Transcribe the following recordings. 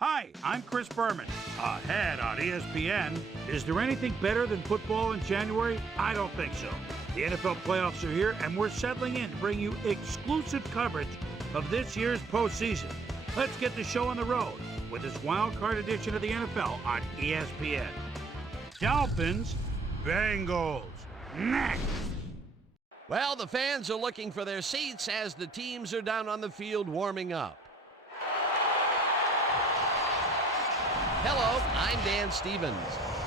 Hi, I'm Chris Berman. Ahead on ESPN, is there anything better than football in January? I don't think so. The NFL playoffs are here, and we're settling in to bring you exclusive coverage of this year's postseason. Let's get the show on the road with this Wildcard edition of the NFL on ESPN. Dolphins, Bengals, next. Well, the fans are looking for their seats as the teams are down on the field warming up. Hello, I'm Dan Stevens,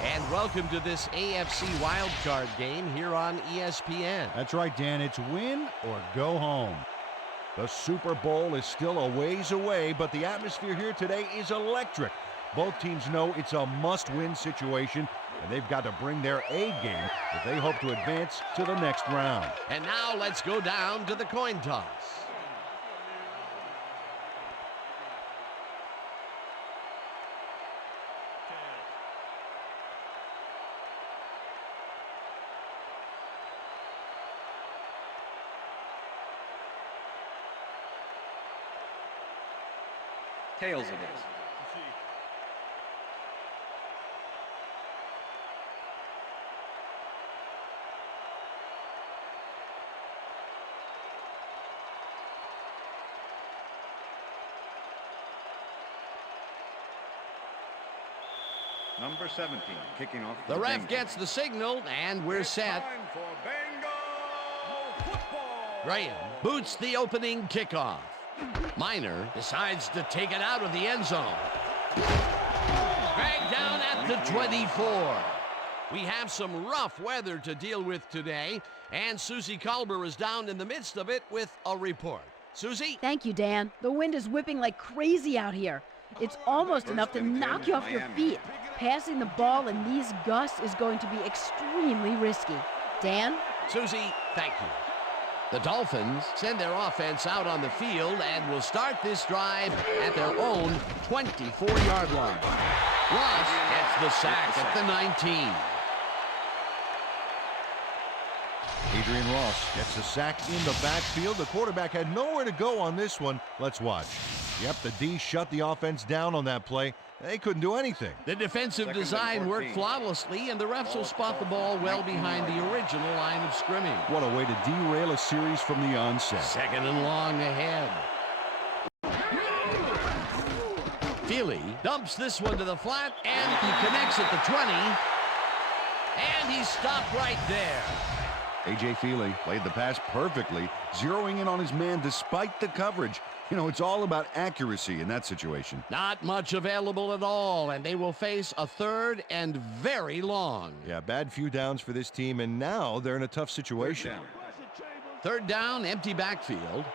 and welcome to this AFC Wildcard game here on ESPN. That's right, Dan. It's win or go home. The Super Bowl is still a ways away, but the atmosphere here today is electric. Both teams know it's a must-win situation, and they've got to bring their A game if they hope to advance to the next round. And now let's go down to the coin toss. Tails it is. Number 17, kicking off. The ref gets the signal, and we're set. Time for Bengal football. Graham boots the opening kickoff. Miner decides to take it out of the end zone. Dragged down at the 24. We have some rough weather to deal with today, and Susie Culber is down in the midst of it with a report. Susie? Thank you, Dan. The wind is whipping like crazy out here. It's almost enough to knock you off your feet. Passing the ball in these gusts is going to be extremely risky. Dan? Susie, thank you. The Dolphins send their offense out on the field and will start this drive at their own 24-yard line. Ross gets the sack at the 19. Adrian Ross gets a sack in the backfield. The quarterback had nowhere to go on this one. Let's watch. Yep, the D shut the offense down on that play. They couldn't do anything. The defensive design worked flawlessly, and the refs will spot the ball well behind the original line of scrimmage. What a way to derail a series from the onset. Second and long ahead. Feely dumps this one to the flat, and he connects at the 20. And he stopped right there. A.J. Feely played the pass perfectly, zeroing in on his man despite the coverage. You know, it's all about accuracy in that situation. Not much available at all, and they will face a third and very long. Yeah, bad few downs for this team, and now they're in a tough situation. Third down, empty backfield.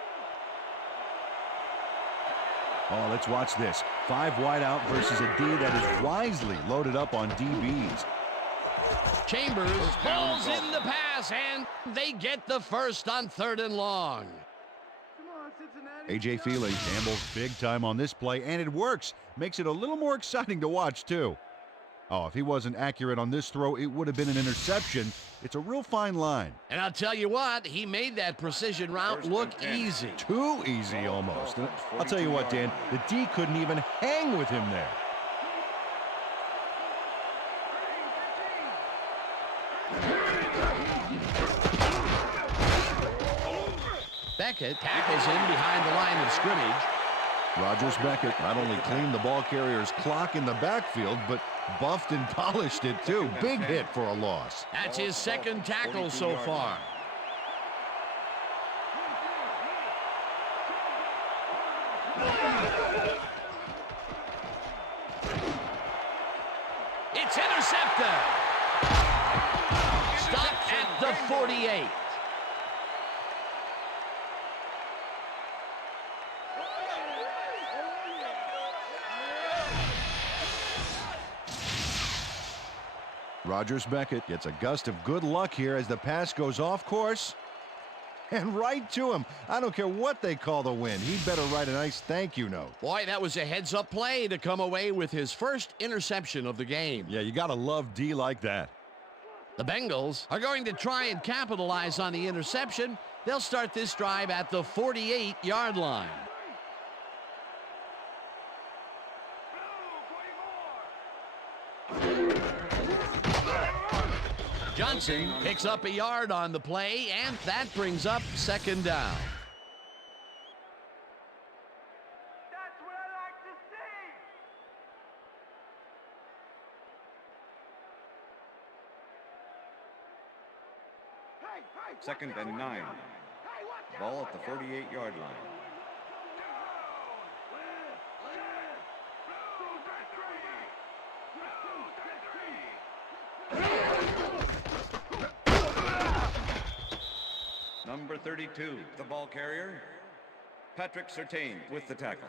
Oh, let's watch this. 5 wide out versus a D that is wisely loaded up on DBs. Chambers pulls in the pass, and they get the first on third and long. A.J. Feely gambles big time on this play, and it works. Makes it a little more exciting to watch, too. Oh, if he wasn't accurate on this throw, it would have been an interception. It's a real fine line. And I'll tell you what, he made that precision route look easy. Too easy, almost. I'll tell you what, Dan, the D couldn't even hang with him there. Beckett tackles him behind the line of scrimmage. Rodgers Beckett not only cleaned the ball carrier's clock in the backfield, but buffed and polished it too. Big hit for a loss. That's his second tackle so far. It's intercepted. Stopped at the 48. Rodgers Beckett gets a gust of good luck here as the pass goes off course and right to him. I don't care what they call the win. He'd better write a nice thank you note. Boy, that was a heads-up play to come away with his first interception of the game. Yeah, you got to love D like that. The Bengals are going to try and capitalize on the interception. They'll start this drive at the 48-yard line. Johnson picks up a yard on the play, and that brings up second down. That's what I like to see. Second and 9. Ball at the 48-yard line. Number 32, the ball carrier, Patrick Surtain with the tackle.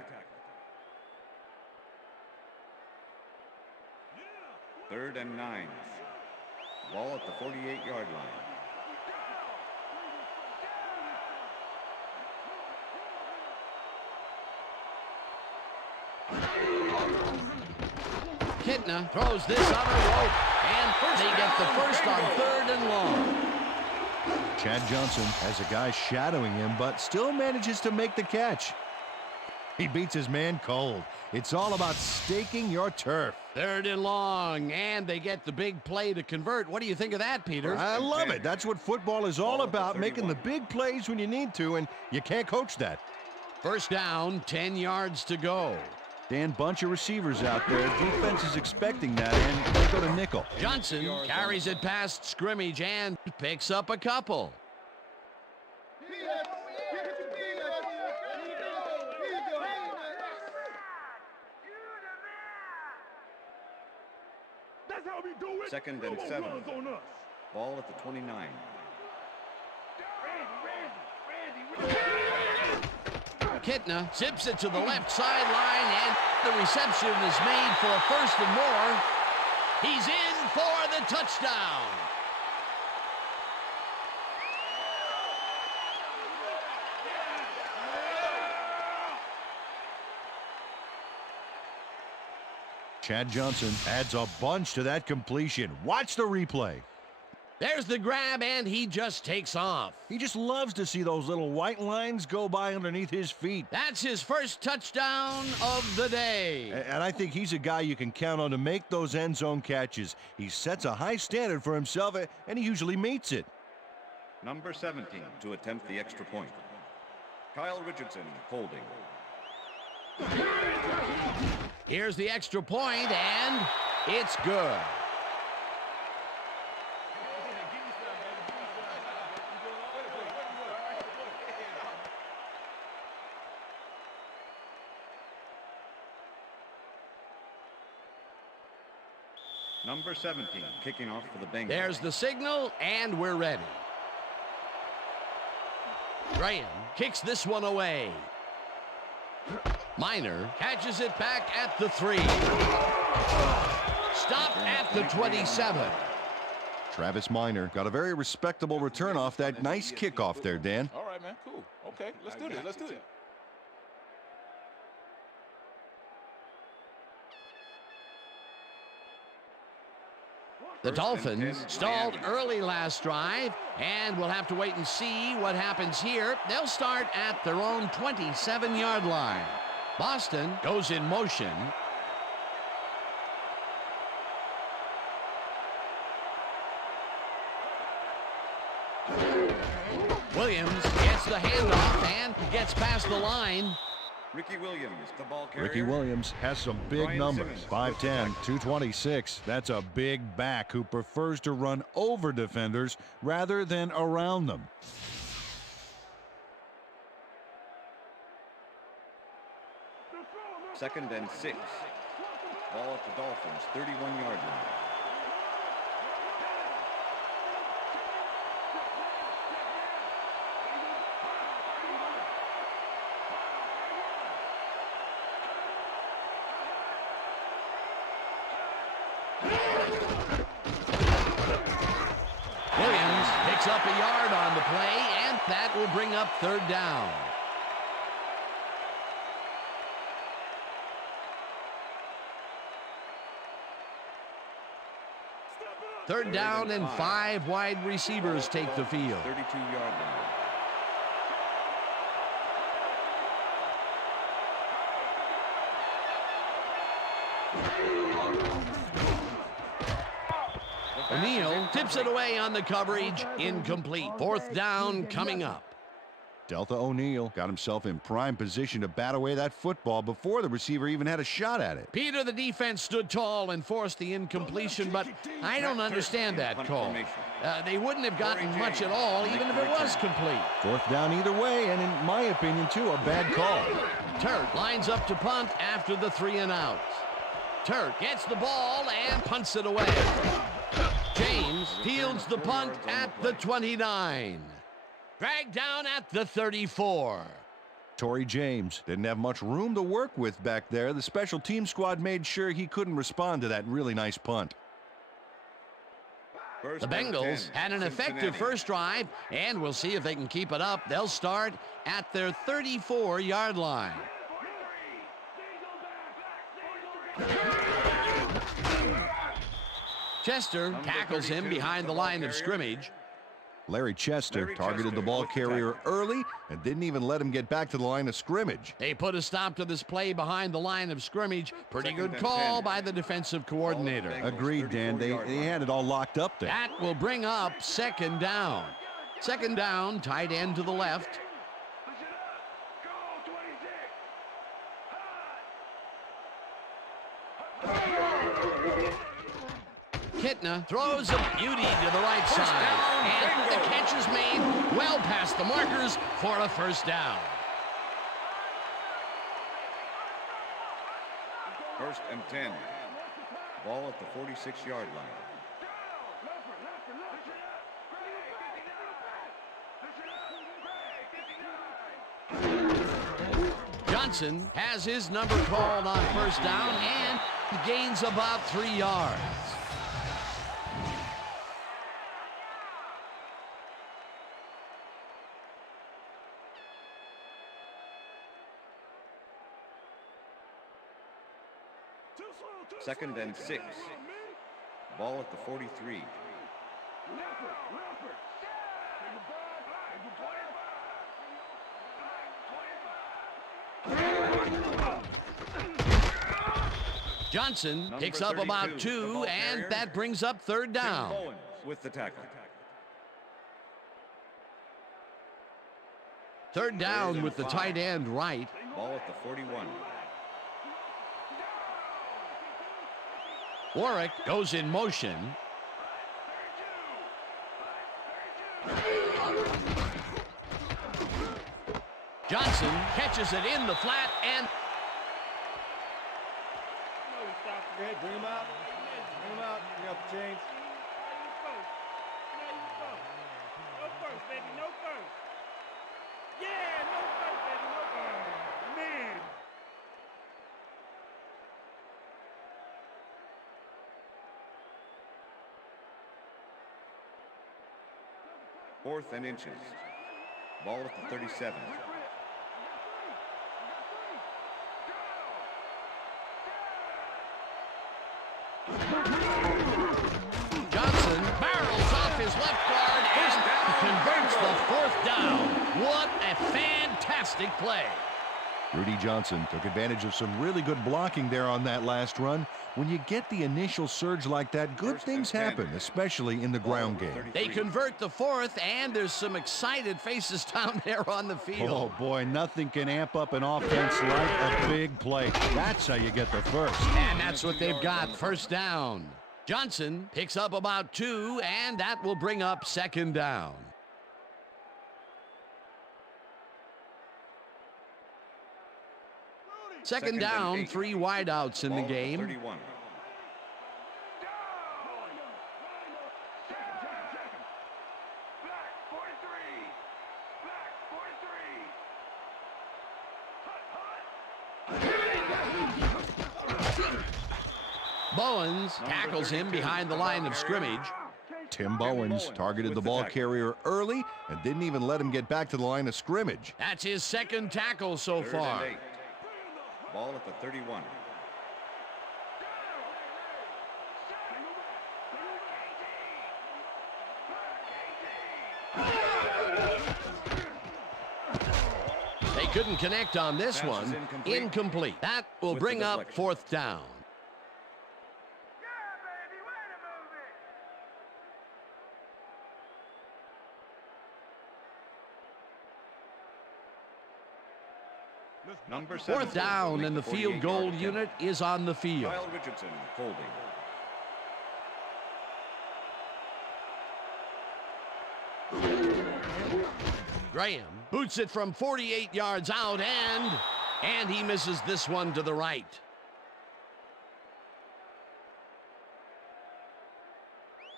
Third and 9. Ball at the 48-yard line. Kitna throws this on a rope, and they get the first on 3rd and long. Chad Johnson has a guy shadowing him, but still manages to make the catch. He beats his man cold. It's all about staking your turf. 3rd and long, and they get the big play to convert. What do you think of that, Peter? I love it. That's what football is all about, making the big plays when you need to, and you can't coach that. First down, 10 yards to go. Dan, bunch of receivers out there. Defense is expecting that, and they go to nickel. Johnson carries it past scrimmage and picks up a couple. Second and 7. Ball at the 29. Kitna zips it to the left sideline, and the reception is made for a 1st and more. He's in for the touchdown. Chad Johnson adds a bunch to that completion. Watch the replay. There's the grab, and he just takes off. He just loves to see those little white lines go by underneath his feet. That's his first touchdown of the day. And I think he's a guy you can count on to make those end zone catches. He sets a high standard for himself, and he usually meets it. Number 17 to attempt the extra point. Kyle Richardson holding. Here's the extra point, and it's good. Number 17 kicking off for the Bengals. There's the signal, and we're ready. Graham kicks this one away. Minor catches it back at the 3. Stop at the 27. Travis Minor got a very respectable return off that nice kickoff there, Dan. All right, man. Cool. Okay, let's do this. Let's do it. The Dolphins stalled early last drive, and we'll have to wait and see what happens here. They'll start at their own 27-yard line. Boston goes in motion. Williams gets the handoff and gets past the line. Ricky Williams, the ball carrier. Ricky Williams has some big Brian numbers. Simmons. 5'10", 226. That's a big back who prefers to run over defenders rather than around them. Second and 6. Ball at the Dolphins, 31-yard line. Williams picks up a yard on the play, and that will bring up 3rd down. Third down and 5 wide receivers take the field. 32-yard line. The O'Neal tips it away on the coverage. Incomplete. Fourth down coming up. Delta O'Neal got himself in prime position to bat away that football before the receiver even had a shot at it. Peter, the defense stood tall and forced the incompletion, but I don't understand that call. They wouldn't have gotten much at all, even if it was complete. Fourth down either way, and in my opinion, too, a bad call. Turk lines up to punt after the 3 and outs. Turk gets the ball and punts it away. James fields the punt at the 29. Dragged down at the 34. Torrey James didn't have much room to work with back there. The special team squad made sure he couldn't respond to that really nice punt. The Bengals had an effective first drive, and we'll see if they can keep it up. They'll start at their 34-yard line. Chester tackles him behind the line of scrimmage. Larry Chester targeted the ball carrier early and didn't even let him get back to the line of scrimmage. They put a stop to this play behind the line of scrimmage. Pretty good call by the defensive coordinator. Agreed, Dan. They had it all locked up there. That will bring up second down. Second down, tight end to the left. Kitna throws a beauty to the right side. And the catch is made well past the markers for a first down. First and 10. Ball at the 46-yard line. Johnson has his number called on first down and gains about 3 yards. Second and 6. Ball at the 43. Johnson picks up about 2, and that brings up third down. With the tackle. Third down with the tight end right. Ball at the 41. Warwick goes in motion. Johnson catches it in the flat and... Bring him out. Bring him out. Bring out the chains. No first, baby. No first. Yeah, no first, baby. No first. Man. Fourth and inches. Ball at the 37. Johnson barrels off his left guard and converts the fourth down. What a fantastic play. Rudy Johnson took advantage of some really good blocking there on that last run. When you get the initial surge like that, good things happen, especially in the ground game. They convert the fourth, and there's some excited faces down there on the field. Oh, boy, nothing can amp up an offense like a big play. That's how you get the first. And that's what they've got, first down. Johnson picks up about 2, and that will bring up second down. Second down, 3 wideouts in the game. 31. Bowens tackles him behind the line of scrimmage. Tim Bowens targeted the ball carrier early and didn't even let him get back to the line of scrimmage. That's his second tackle so far. Ball at the 31. They couldn't connect on this one. Incomplete. That will bring up fourth down. Number 7. Fourth down, and the field goal unit is on the field. Kyle Richardson holding. Graham boots it from 48 yards out, and he misses this one to the right.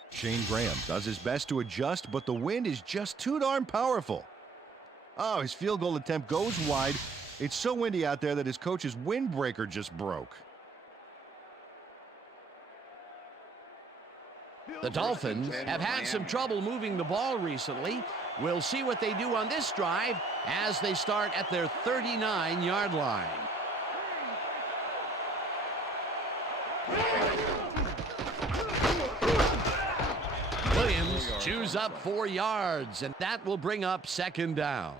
Shane Graham does his best to adjust, but the wind is just too darn powerful. Oh, his field goal attempt goes wide. It's so windy out there that his coach's windbreaker just broke. The Dolphins have had some trouble moving the ball recently. We'll see what they do on this drive as they start at their 39-yard line. Williams chews up 4 yards, and that will bring up second down.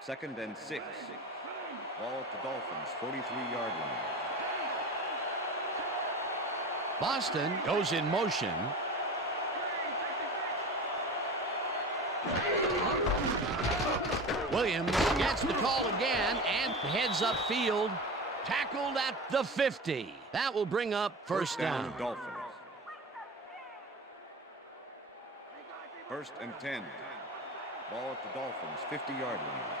Second and 6. Ball at the Dolphins' 43-yard line. Boston goes in motion. Williams gets the call again and heads upfield. Tackled at the 50. That will bring up first down. Dolphins. First and 10. Ball at the Dolphins' 50-yard line.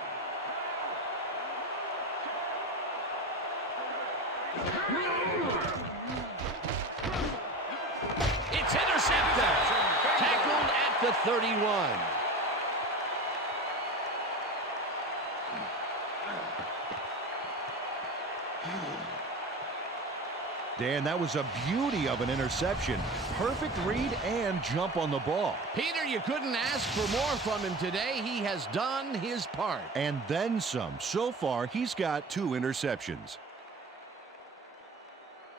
It's intercepted. Tackled at the 31. Dan, that was a beauty of an interception. Perfect read and jump on the ball. Peter, you couldn't ask for more from him today. He has done his part. And then some. So far, he's got 2 interceptions.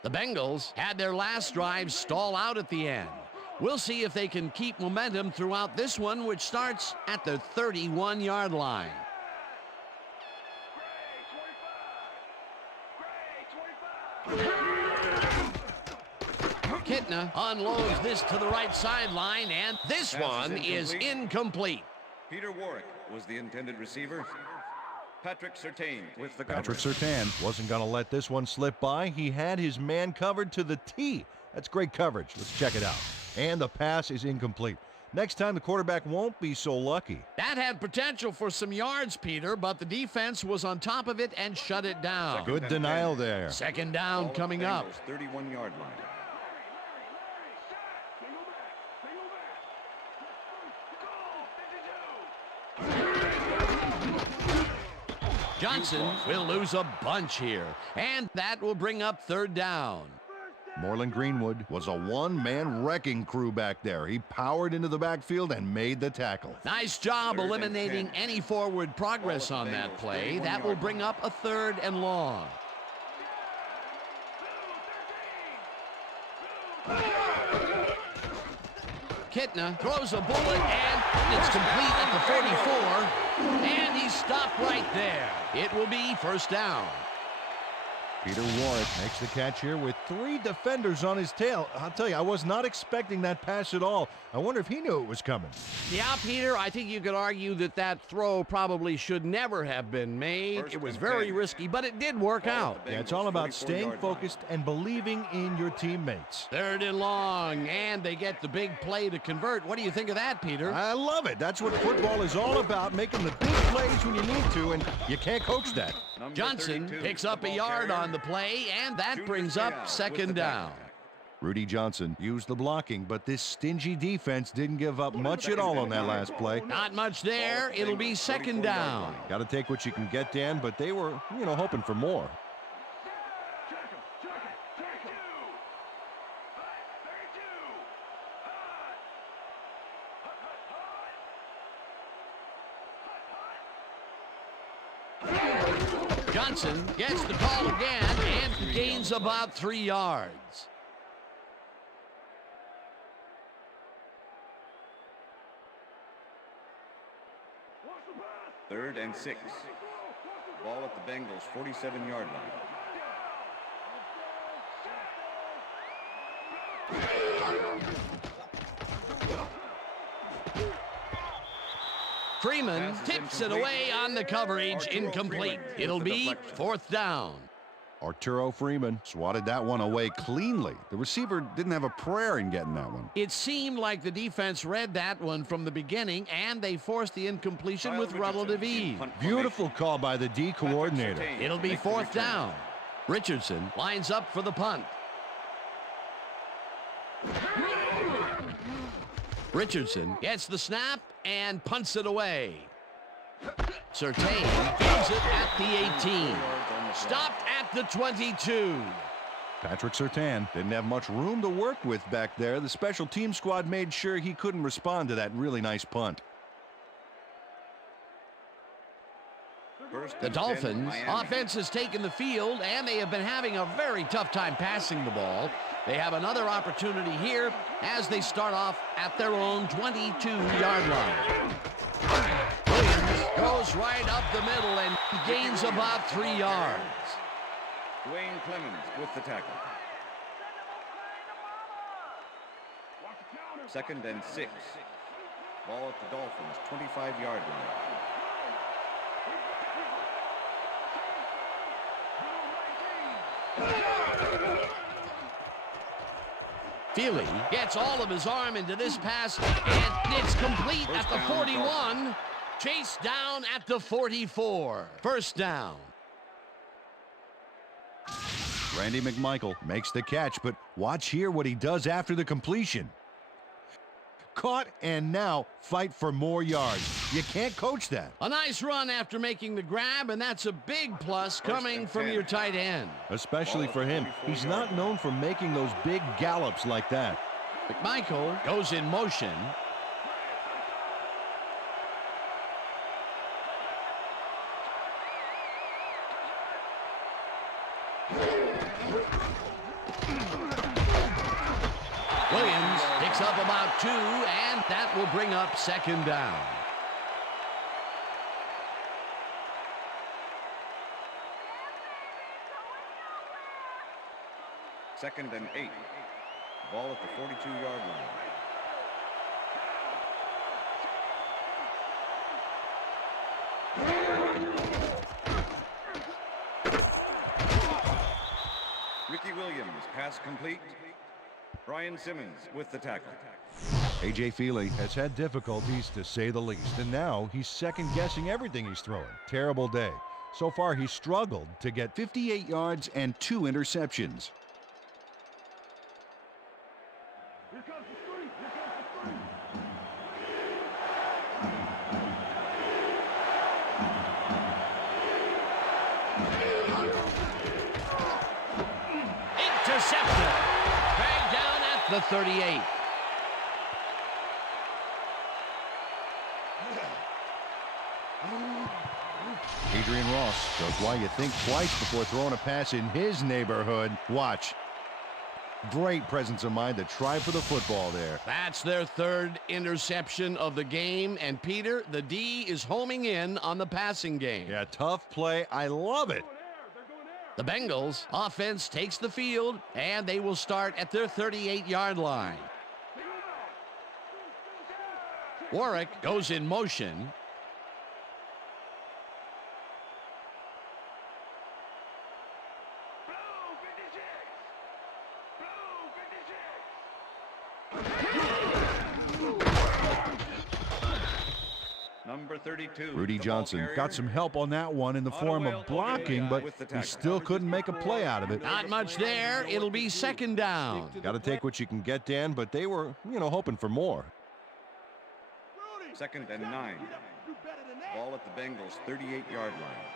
The Bengals had their last drive stall out at the end. We'll see if they can keep momentum throughout this one, which starts at the 31-yard line. Kitna unloads this to the right sideline, and this one is incomplete. Peter Warwick was the intended receiver. Patrick Surtain with the Patrick coverage. Surtain wasn't going to let this one slip by. He had his man covered to the T. That's great coverage. Let's check it out. And the pass is incomplete. Next time, the quarterback won't be so lucky. That had potential for some yards, Peter, but the defense was on top of it and shut it down. Good denial there. Second down Ball at coming up. Bengals' 31-yard line. Johnson will lose a bunch here, and that will bring up third down. Moreland Greenwood was a one-man wrecking crew back there. He powered into the backfield and made the tackle. Nice job Third and eliminating 10. any forward progress on that play. That will bring up a third and long. Kitna throws a bullet, and it's complete at the 44, and he's stopped right there. It will be first down. Peter Warwick makes the catch here with 3 defenders on his tail. I'll tell you, I was not expecting that pass at all. I wonder if he knew it was coming. Yeah, Peter, I think you could argue that that throw probably should never have been made. First It was and very 10. risky, but it did work out. Yeah, it's all about staying focused and believing in your teammates. Third and long, and they get the big play to convert. What do you think of that, Peter? I love it. That's what football is all about, making the big plays when you need to, and you can't coach that. Number Johnson 32, picks the up a ball yard carrier. on the play, and that Junior brings Seau up with second the down. tackle. Rudy Johnson used the blocking, but this stingy defense didn't give up much at all on that last play. Not much there. It'll be second down. Got to take what you can get, Dan, but they were, hoping for more. Johnson gets the call again and gains about 3 yards. Third and 6. Ball at the Bengals' 47-yard line. Freeman tips it away on the coverage, incomplete. It'll be fourth down. Arturo Freeman swatted that one away cleanly. The receiver didn't have a prayer in getting that one. It seemed like the defense read that one from the beginning, and they forced the incompletion with relative ease. Beautiful call by the D coordinator. It'll be fourth down. Richardson lines up for the punt. Richardson gets the snap and punts it away. Surtain fields it at the 18. Stopped at the 22. Patrick Surtain didn't have much room to work with back there. The special team squad made sure he couldn't respond to that really nice punt. The Dolphins offense has taken the field, and they have been having a very tough time passing the ball. They have another opportunity here as they start off at their own 22-yard line. Williams goes right up the middle and gains about 3 yards. Dwayne Clemens with the tackle. 2nd and 6. Ball at the Dolphins' 25-yard line. Feely gets all of his arm into this pass, and it's complete at the 41. Chased down at the 44. First down. Randy McMichael makes the catch, but watch here what he does after the completion. Caught, and now fight for more yards. You can't coach that. A nice run after making the grab, and that's a big plus coming from your tight end. Especially for him. He's not known for making those big gallops like that. McMichael goes in motion. Williams picks up about 2, and that will bring up second down. Second and 8. Ball at the 42-yard line. Ricky Williams, pass complete. Brian Simmons with the tackle. A.J. Feely has had difficulties, to say the least, and now he's second-guessing everything he's throwing. Terrible day. So far, he's struggled to get 58 yards and 2 interceptions. Here comes the screen. Here comes the screen. Intercepted. Dragged down at the 38. Adrian Ross shows why you think twice before throwing a pass in his neighborhood. Watch. Great presence of mind to try for the football there. That's their third interception of the game, and Peter, the D is homing in on the passing game. Yeah, tough play. I love it. The Bengals offense takes the field, and they will start at their 38-yard line. Warwick goes in motion. Number 32. Rudy Johnson got some help on that one in the form of blocking, but he still couldn't make a play out of it. Not much there. It'll be second down. Got to take what you can get, Dan, but they were, hoping for more. 2nd and 9. Ball at the Bengals' 38-yard line.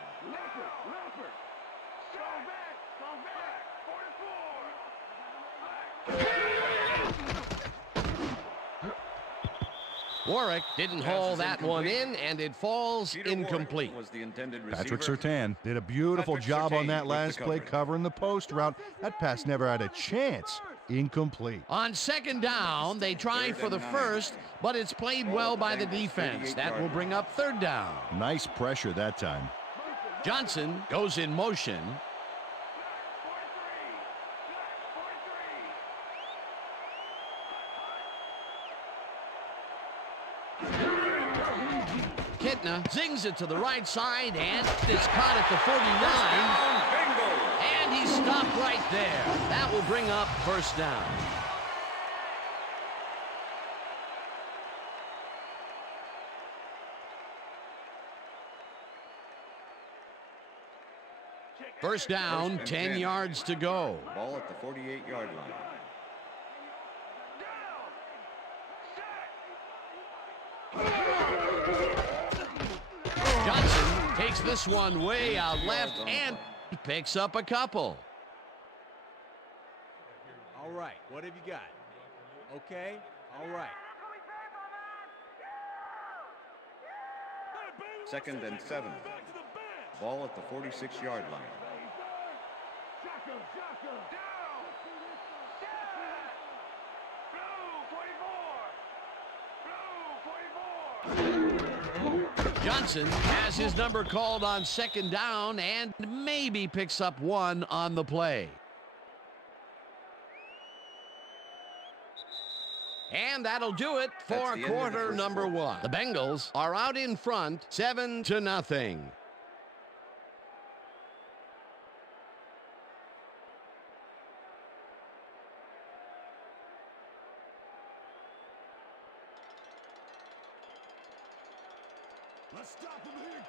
Warwick didn't haul that one in, and it falls incomplete. Was the intended receiver. Patrick Surtain did a beautiful job on that last play covering the post route. That pass never had a chance. Incomplete. On second down, they try for the first, but it's played well by the defense. That will bring up third down. Nice pressure that time. Johnson goes in motion. Kitna zings it to the right side, and it's caught at the 49. And he stopped right there. That will bring up first down. First down, 10 yards to go. Ball at the 48-yard line. Johnson takes this one way out left and picks up a couple. All right, what have you got? Okay, all right. Second and 7. Ball at the 46-yard line. Johnson has his number called on second down and maybe picks up one on the play. And that'll do it for quarter number 1. The Bengals are out in front, 7-0.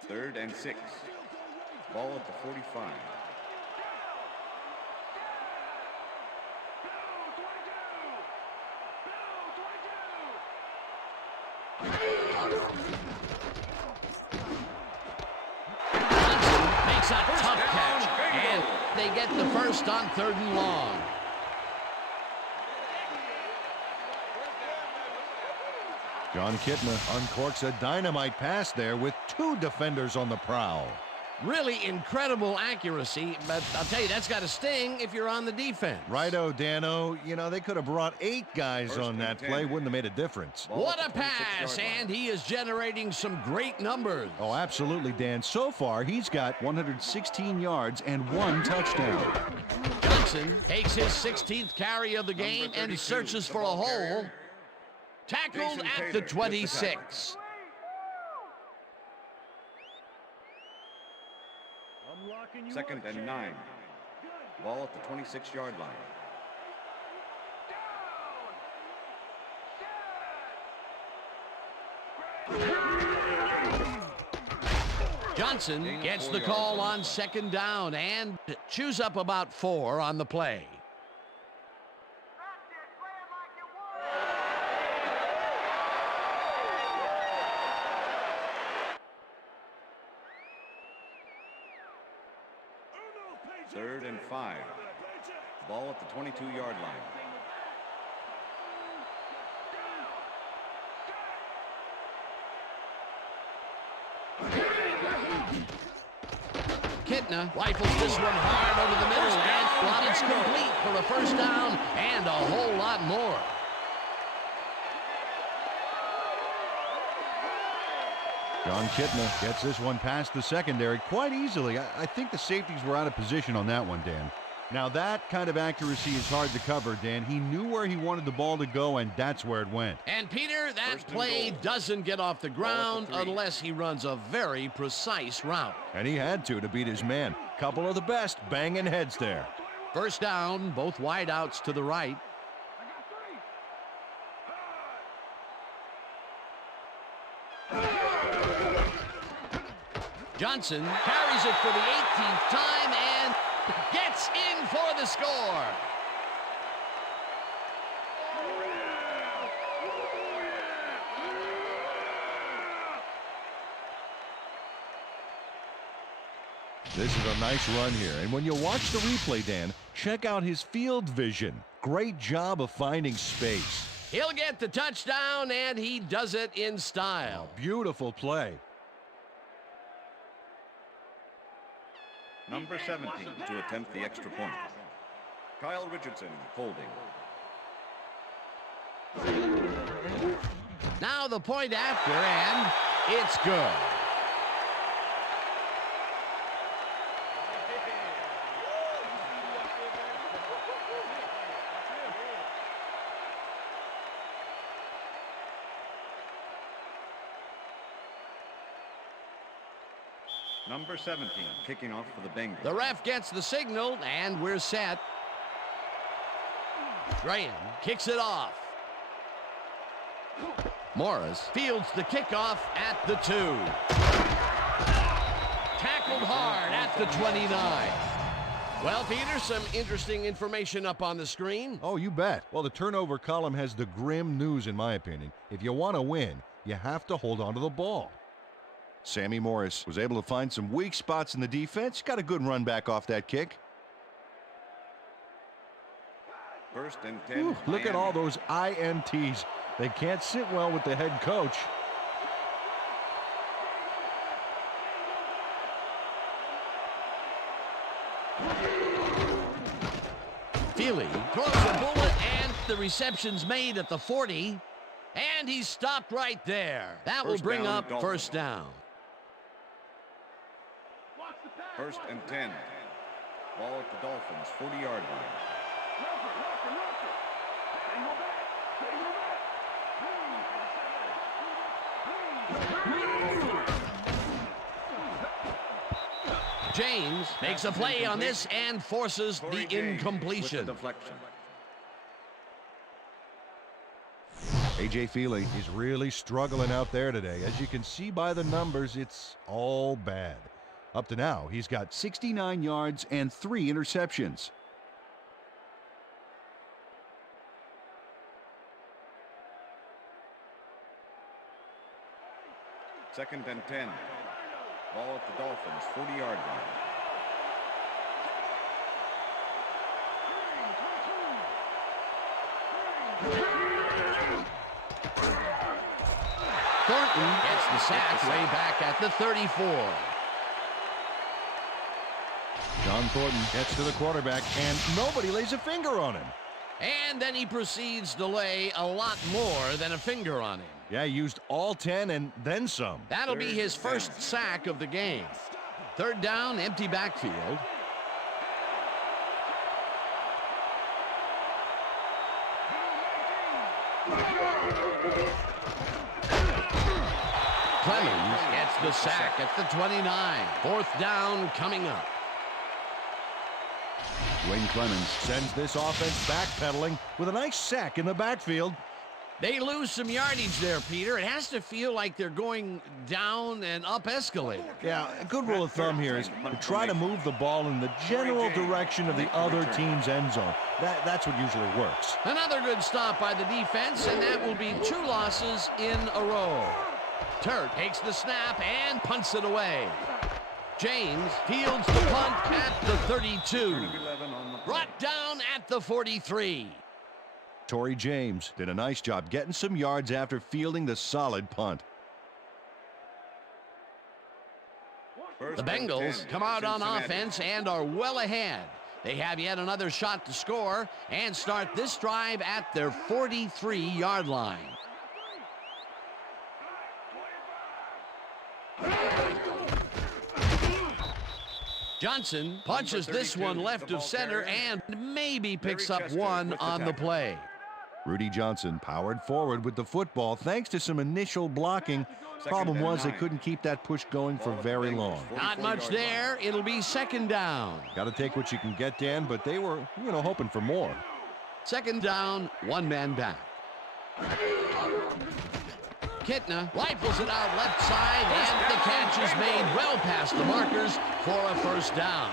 Third and 6. Ball at the 45. Johnson makes a tough catch, and they get the first on 3rd and long. John Kitna uncorks a dynamite pass there with 2 defenders on the prowl. Really incredible accuracy, but I'll tell you, that's got to sting if you're on the defense. Righto, Dano. You know, they could have brought 8 guys on that play. Wouldn't have made a difference. What a pass, and he is generating some great numbers. Oh, absolutely, Dan. So far, he's got 116 yards and 1 touchdown. Johnson takes his 16th carry of the game and searches for a hole. Tackled at the 26. Second and 9. Ball at the 26-yard line. Johnson gets the call on second down and chews up about 4 on the play. Third and 5. Ball at the 22-yard line. Kitna rifles this one hard over the middle, and it's complete for a first down and a whole lot more. John Kitna gets this one past the secondary quite easily. I think the safeties were out of position on that one, Dan. Now, that kind of accuracy is hard to cover, Dan. He knew where he wanted the ball to go, and that's where it went. And, Peter, that play doesn't get off the ground unless he runs a very precise route. And he had to beat his man. Couple of the best banging heads there. First down, both wideouts to the right. Johnson carries it for the 18th time and gets in for the score. This is a nice run here. And when you watch the replay, Dan, check out his field vision. Great job of finding space. He'll get the touchdown, and he does it in style. Beautiful play. Number 17 to attempt the extra point. Kyle Richardson holding. Now the point after, and it's good. Number 17, kicking off for the Bengals. The ref gets the signal, and we're set. Graham kicks it off. Morris fields the kickoff at the 2. Tackled hard at the 29. Well, Peter, some interesting information up on the screen. Oh, you bet. Well, the turnover column has the grim news, in my opinion. If you want to win, you have to hold on to the ball. Sammy Morris was able to find some weak spots in the defense. Got a good run back off that kick. First and 10. Ooh, look at all those INTs. They can't sit well with the head coach. Feely throws a bullet, and the reception's made at the 40. And he's stopped right there. That will bring up first down. First and 10. Ball at the Dolphins, 40-yard line. James makes a play on this and forces the incompletion. A.J. Feely is really struggling out there today. As you can see by the numbers, it's all bad. Up to now, he's got 69 yards and 3 interceptions. Second and 10. Ball at the Dolphins, 40-yard line. Thornton gets the sack way back at the 34. John Thornton gets to the quarterback, and nobody lays a finger on him. And then he proceeds to lay a lot more than a finger on him. Yeah, he used all 10 and then some. That'll be his first sack of the game. Third down, empty backfield. Clemens gets the sack at the 29. Fourth down coming up. Wayne Clemens sends this offense backpedaling with a nice sack in the backfield. They lose some yardage there, Peter. It has to feel like they're going down and up escalator. Yeah, a good rule of thumb here is to try to move the ball in the general direction of the other team's end zone. That's what usually works. Another good stop by the defense, and that will be 2 losses in a row. Turk takes the snap and punts it away. James fields the punt at the 32. Brought down at the 43. Torrey James did a nice job getting some yards after fielding the solid punt. The Bengals come out on offense and are well ahead. They have yet another shot to score and start this drive at their 43-yard line. Johnson punches this one left of center and maybe picks up one on the play. Rudy Johnson powered forward with the football thanks to some initial blocking. Problem was they couldn't keep that push going for very long. Not much there. It'll be second down. Got to take what you can get, Dan, but they were, hoping for more. Second down, 1 man back. Kitna rifles it out left side, and the catch is made well past the markers for a first down.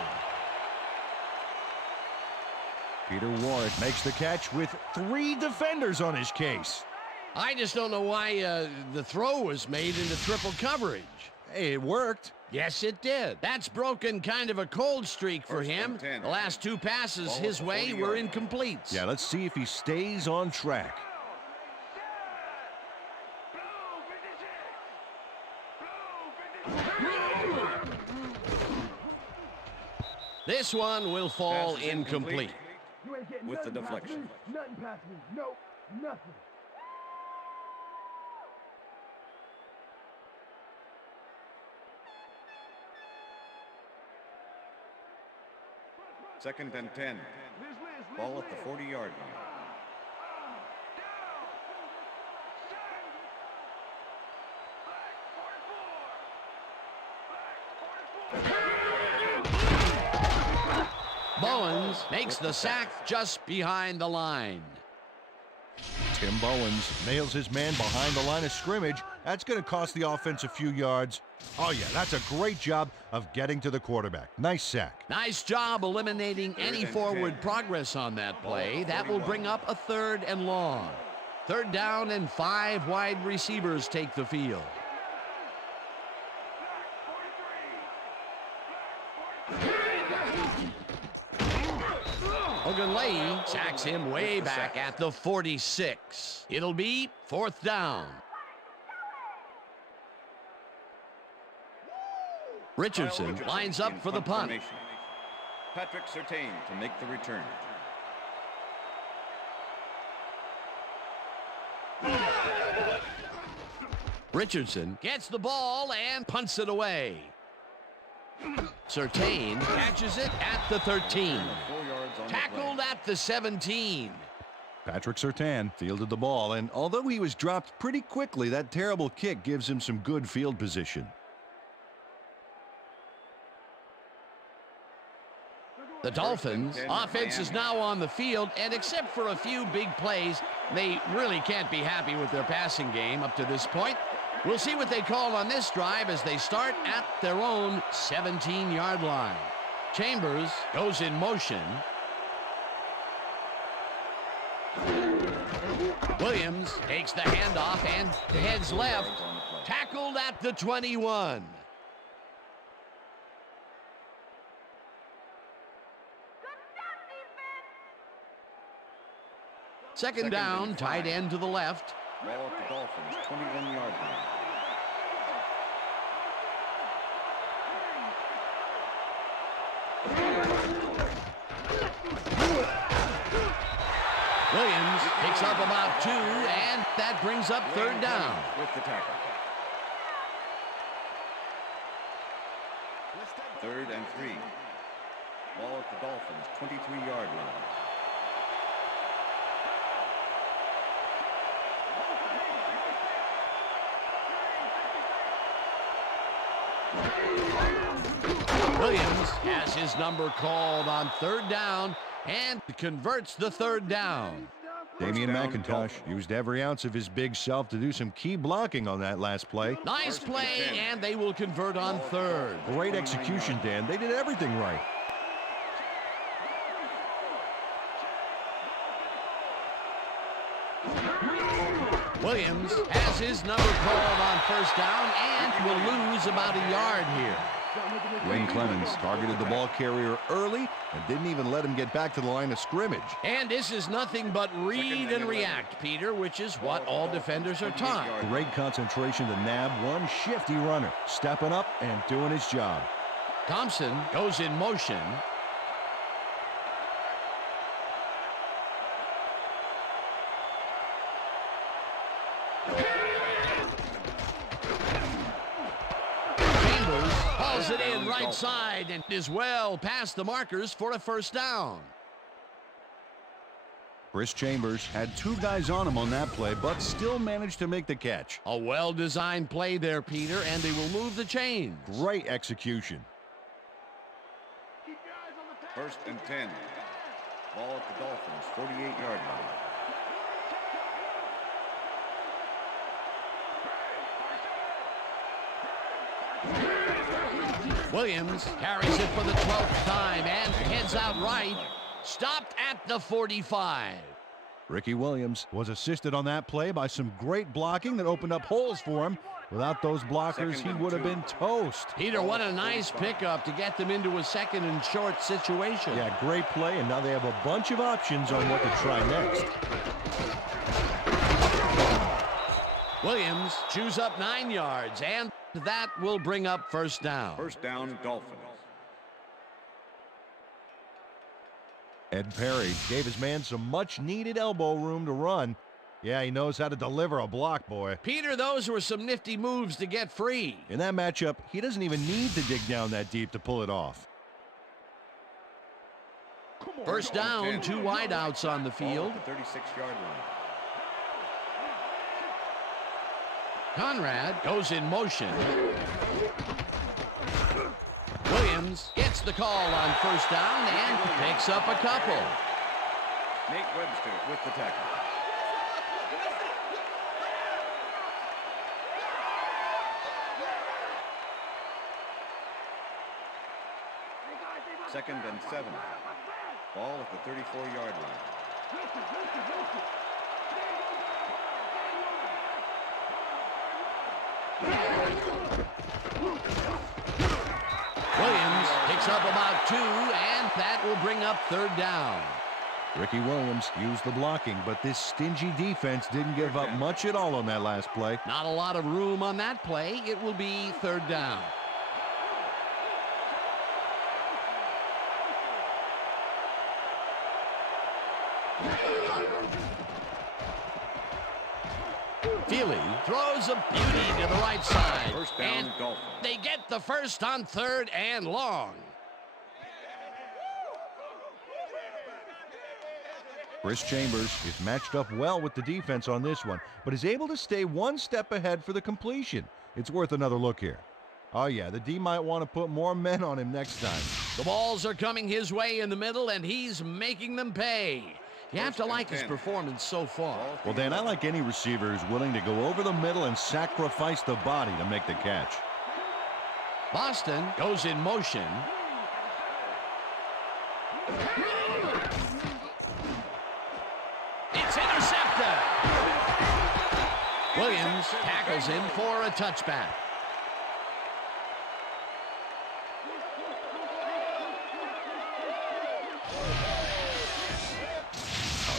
Peter Warwick makes the catch with 3 defenders on his case. I just don't know why the throw was made into triple coverage. Hey, it worked. Yes, it did. That's broken kind of a cold streak for him. The last 2 passes his way were incomplete. Yeah, let's see if he stays on track. This one will fall incomplete. With the deflection. Nothing past me. Nope, nothing. Second and 10. Ball at the 40-yard line. Bowens makes the sack just behind the line. Tim Bowens nails his man behind the line of scrimmage. That's going to cost the offense a few yards. Oh, yeah, that's a great job of getting to the quarterback. Nice sack. Nice job eliminating any forward progress on that play. That will bring up a 3rd and long. 3rd down and 5 wide receivers take the field. Ogunleye sacks him way back at the 46. It'll be 4th down. Richardson lines up for the punt. Patrick Surtain to make the return. Richardson gets the ball and punts it away. Surtain catches it at the 13. Tackled at the 17. Patrick Surtain fielded the ball, and although he was dropped pretty quickly, that terrible kick gives him some good field position. The Dolphins offense is now on the field, and except for a few big plays, they really can't be happy with their passing game up to this point. We'll see what they call on this drive as they start at their own 17-yard line. Chambers goes in motion. Williams takes the handoff and heads left. Tackled at the 21. Second down, tight end to the left. Ball at the Dolphins, 21-yard line. Williams picks up about 2, and that brings up 3rd down. With the tackle. 3rd and 3. Ball at the Dolphins, 23-yard line. Williams has his number called on 3rd down and converts the 3rd down. Damian McIntosh used every ounce of his big self to do some key blocking on that last play. Nice play, and they will convert on 3rd. Great execution, Dan. They did everything right. Williams has his number called on 1st down and will lose about a yard here. Wayne Clemens targeted the ball carrier early and didn't even let him get back to the line of scrimmage. And this is nothing but read and react, Peter, which is what all defenders are taught. Great concentration to nab one shifty runner, stepping up and doing his job. Thompson goes in motion. It in right side and is well past the markers for a 1st down. Chris Chambers had 2 guys on him on that play, but still managed to make the catch. A well-designed play there, Peter, and they will move the chains. Great execution. 1st and 10. Ball at the Dolphins, 48-yard line. Williams carries it for the 12th time and heads out right. Stopped at the 45. Ricky Williams was assisted on that play by some great blocking that opened up holes for him. Without those blockers, he would have been toast. Peter, what a nice pickup to get them into a 2nd and short situation. Yeah, great play, and now they have a bunch of options on what to try next. Williams chews up 9 yards, and that will bring up 1st down. 1st down, Dolphins. Ed Perry gave his man some much-needed elbow room to run. Yeah, he knows how to deliver a block, boy. Peter, those were some nifty moves to get free. In that matchup, he doesn't even need to dig down that deep to pull it off. 1st down, 2 wideouts on the field. 36-yard line. Conrad goes in motion. Williams Williams gets the call on first down and picks up a couple. Nate Webster with the tackle. Second and 7. Ball at the 34-yard line. Williams picks up about 2, and that will bring up third down. Ricky Williams used the blocking, but this stingy defense didn't give up much at all on that last play. Not a lot of room on that play. It will be third down. Feely throws a beauty to the right side. First down, Dolphins. They get the first on third and long. Chris Chambers is matched up well with the defense on this one, but is able to stay one step ahead for the completion. It's worth another look here. Oh yeah, the D might want to put more men on him next time. The balls are coming his way in the middle, and he's making them pay. You have to like his performance so far. Well, Dan, I like any receiver who's willing to go over the middle and sacrifice the body to make the catch. Boston goes in motion. It's intercepted. Williams tackles him for a touchback.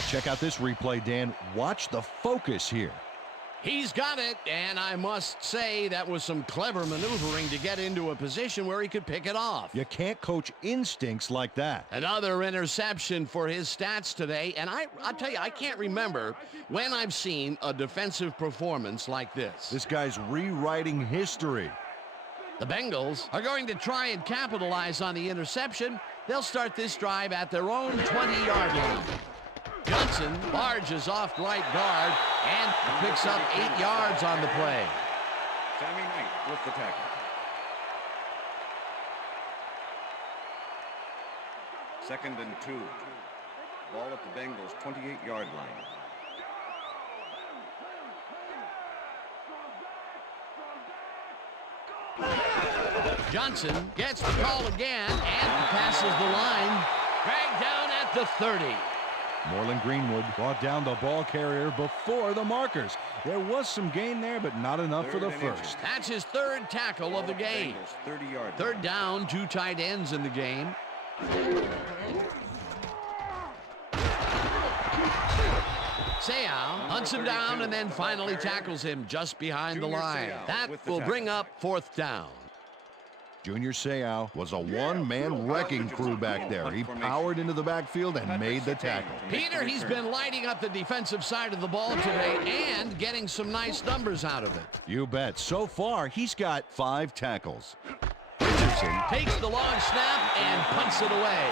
Check out this replay, Dan. Watch the focus here. He's got it, and I must say that was some clever maneuvering to get into a position where he could pick it off. You can't coach instincts like that. Another interception for his stats today, and I'll tell you, I can't remember when I've seen a defensive performance like this. This guy's rewriting history. The Bengals are going to try and capitalize on the interception. They'll start this drive at their own 20-yard line. Johnson barges off right guard and picks up 8 yards on the play. Sammy Knight with the tackle. Second and 2. Ball at the Bengals' 28-yard line. Johnson gets the call again and passes the line. Dragged down at the 30. Moreland Greenwood brought down the ball carrier before the markers. There was some gain there, but not enough for the first. That's his third tackle of the game. Third down, 2 tight ends in the game. Seau hunts him down and then finally tackles him just behind the line. That will bring up fourth down. Junior Seau was a one-man wrecking crew back there. He powered into the backfield and made the tackle. Peter, he's been lighting up the defensive side of the ball today and getting some nice numbers out of it. You bet. So far, he's got 5 tackles. Richardson takes the long snap and punts it away.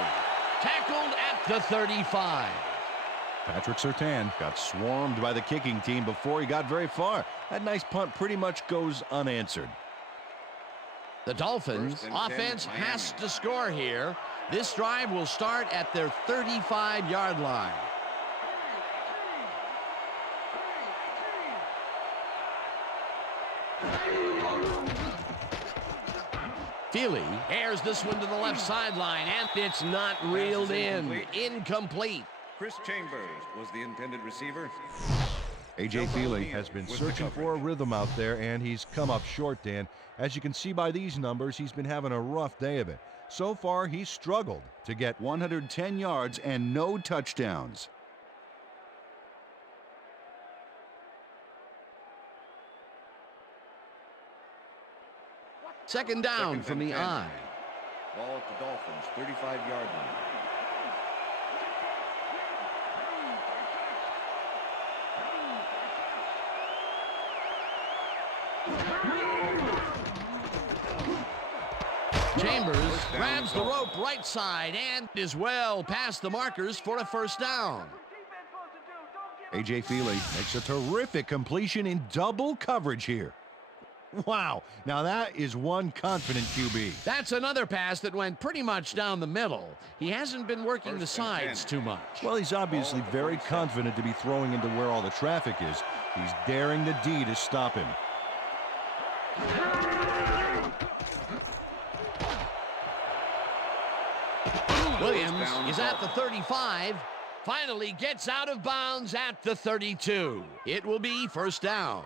Tackled at the 35. Patrick Surtain got swarmed by the kicking team before he got very far. That nice punt pretty much goes unanswered. The Dolphins offense has to score here. This drive will start at their 35-yard line. Feely airs this one to the left sideline, and it's not reeled in. Incomplete. Chris Chambers was the intended receiver. A.J. Feely has been searching for a rhythm out there, and he's come up short, Dan. As you can see by these numbers, he's been having a rough day of it. So far, he's struggled to get 110 yards and no touchdowns. Second down from the eye. Ball at the Dolphins' 35-yard line. Chambers grabs the rope right side and is well past the markers for a first down. A.J. Feely makes a terrific completion in double coverage here. Wow, now that is one confident QB. That's another pass that went pretty much down the middle. He hasn't been working the sides too much. Well, he's obviously very confident to be throwing into where all the traffic is. He's daring the D to stop him. Williams is at the 35. Finally gets out of bounds at the 32. It will be first down.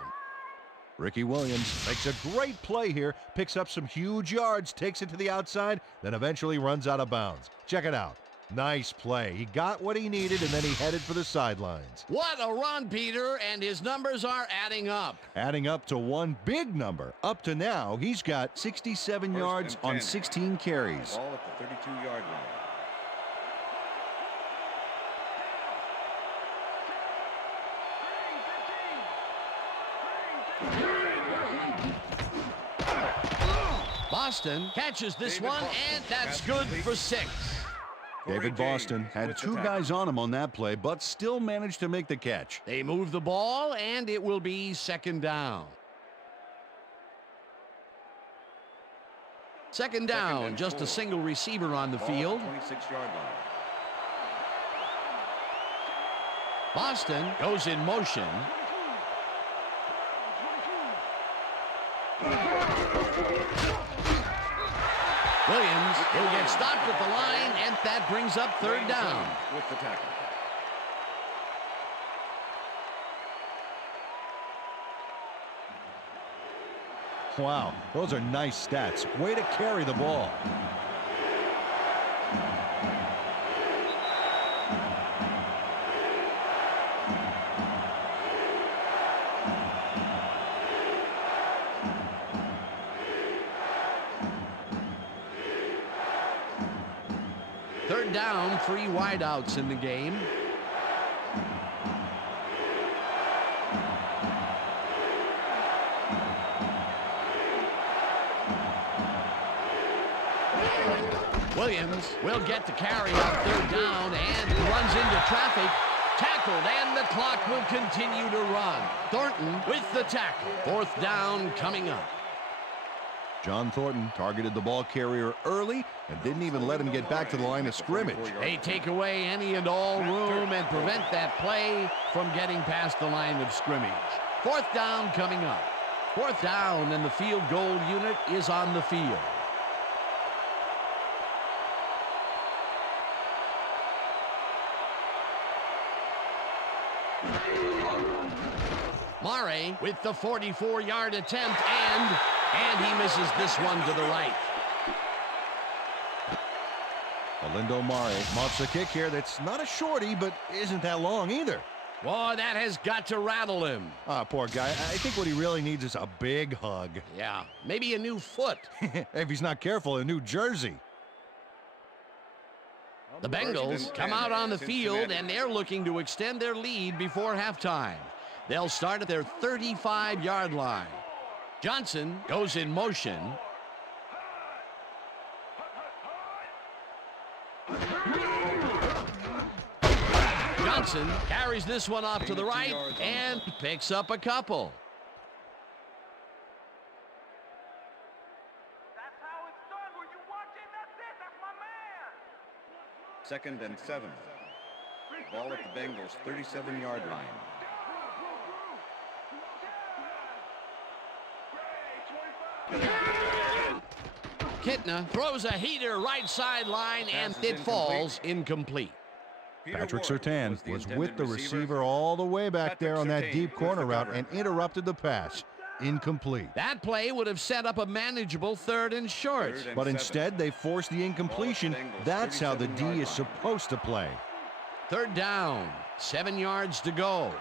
Ricky Williams makes a great play here, picks up some huge yards, takes it to the outside, then eventually runs out of bounds. Check it out. Nice play. He got what he needed, and then he headed for the sidelines. What a run, Peter, and his numbers are adding up. Adding up to one big number. Up to now, he's got 67 yards on 16 carries. Ball at the 32-yard line. Boston catches this one, and that's good for 6. David Boston had 2 guys on him on that play, but still managed to make the catch. They move the ball, and it will be second down. Second down, just a single receiver on the field. 26-yard line. Boston goes in motion. Williams will get stopped at the line, and that brings up third down. With the tackle. Wow, those are nice stats. Way to carry the ball. Third down, 3 wideouts in the game. Williams will get the carry on third down and runs into traffic. Tackled, and the clock will continue to run. Thornton with the tackle. Fourth down coming up. John Thornton targeted the ball carrier early and didn't even let him get back to the line of scrimmage. They take away any and all room and prevent that play from getting past the line of scrimmage. Fourth down coming up. Fourth down, and the field goal unit is on the field. Mare with the 44-yard attempt, and he misses this one to the right. Olindo Mare mops a kick here that's not a shorty, but isn't that long either. Boy, that has got to rattle him. Ah, poor guy. I think what he really needs is a big hug. Yeah, maybe a new foot. If he's not careful, a new jersey. The Bengals come out on the field, and they're looking to extend their lead before halftime. They'll start at their 35-yard line. Johnson goes in motion. Johnson carries this one off to the right and picks up a couple. That's how it's done. Were you watching? That's it. That's my man. 2nd and 7. Ball at the Bengals' 37-yard line. Kitna throws a heater right sideline, and it falls incomplete. Patrick Surtain was with the receiver all the way back there on that deep corner route and interrupted the pass. Incomplete. That play would have set up a manageable 3rd and short. But instead, they forced the incompletion. That's how the D is supposed to play. Third down, 7 yards to go.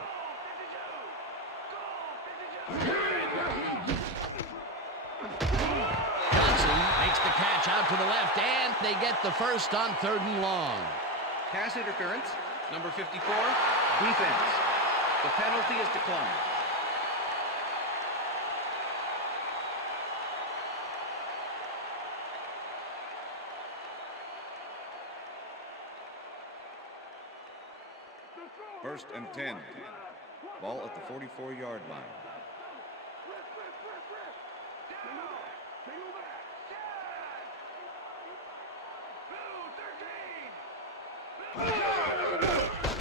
Johnson makes the catch out to the left, and they get the first on 3rd and long. Pass interference, number 54, defense. The penalty is declined. First and 10. Ball at the 44-yard line.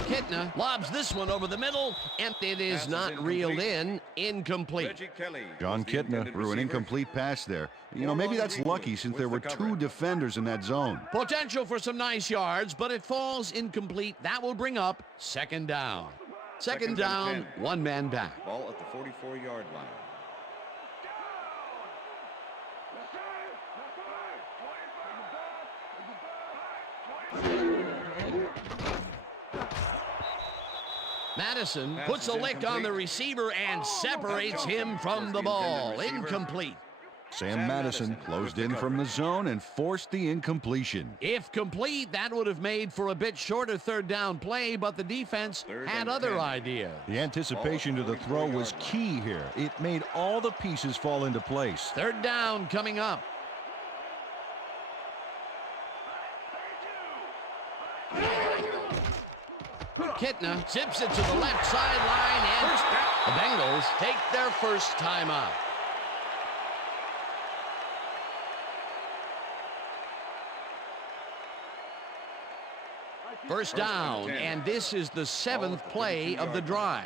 Kittner lobs this one over the middle, and it is not reeled in. Incomplete. John Kittner threw an incomplete pass there. You know, maybe that's lucky since there were two defenders in that zone. Potential for some nice yards, but it falls incomplete. That will bring up second down. Second down, 10. one man back. Ball at the 44-yard line. Madison puts a lick on the receiver and separates him from the ball. Incomplete. Sam Madison closed in from the zone and forced the incompletion. If complete, that would have made for a bit shorter third down play, but the defense had other ideas. The anticipation to the throw was key here. It made all the pieces fall into place. Third down coming up. Kittner zips it to the left sideline, and the Bengals take their first timeout. First down, and this is the 7th play of the drive.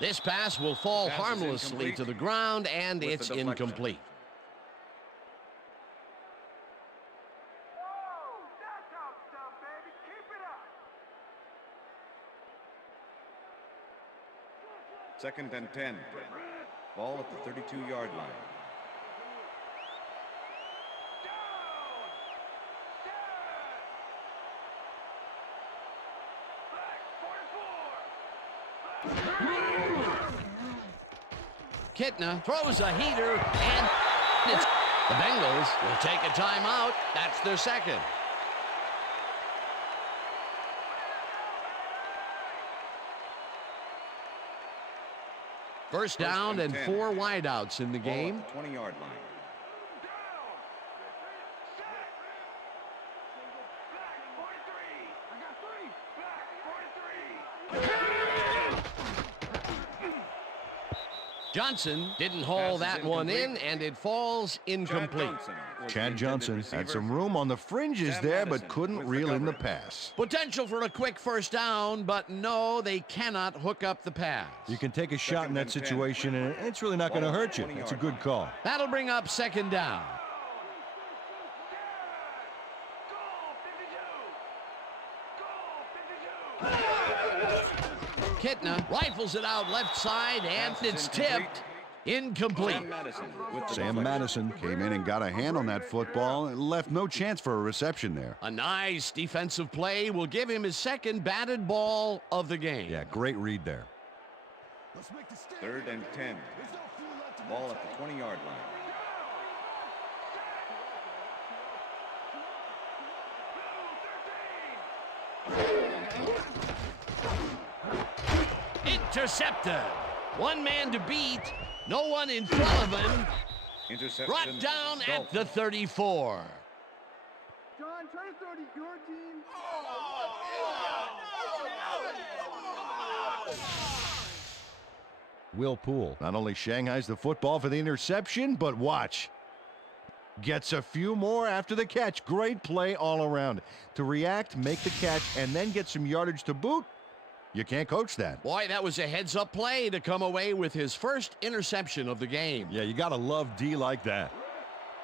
This pass will fall harmlessly to the ground, and it's incomplete. Second and 10. Ball at the 32-yard line. Kittner throws a heater, and the Bengals will take a timeout. That's their second. First down and 4 wideouts in the game. 20-yard line. Johnson didn't haul that one in, and it falls incomplete. Chad Johnson had some room on the fringes there, but couldn't reel in the pass. Potential for a quick first down, but no, they cannot hook up the pass. You can take a shot in that situation, and it's really not going to hurt you. It's a good call. That'll bring up second down. Kittner rifles it out left side, and it's tipped. Incomplete. Sam Madison came in and got a hand on that football and left no chance for a reception there. A nice defensive play will give him his second batted ball of the game. Yeah, great read there. Third and 10. Ball at the 20-yard line. Intercepted. One man to beat. No one in front of him. Interception. Brought down at the 34. John, try to throw to your team. Will Poole not only Shanghai's the football for the interception, but watch. Gets a few more after the catch. Great play all around. To react, make the catch, and then get some yardage to boot. You can't coach that. Boy, that was a heads-up play to come away with his first interception of the game. Yeah, you got to love D like that.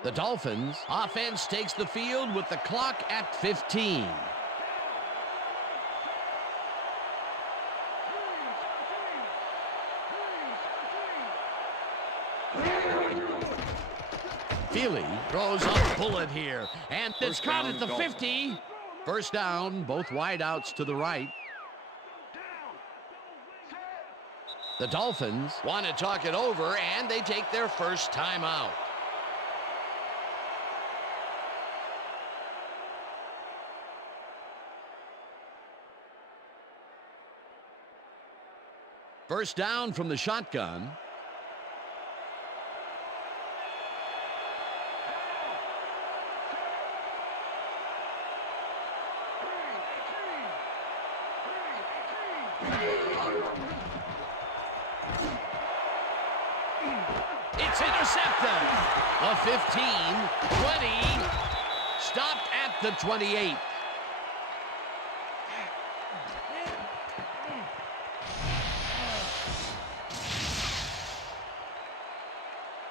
The Dolphins offense takes the field with the clock at 15. Feely throws a bullet here, and it's caught at the 50. First down, both wideouts to the right. The Dolphins want to talk it over, and they take their first timeout. First down from the shotgun. It's intercepted. The 15, 20, stopped at the 28.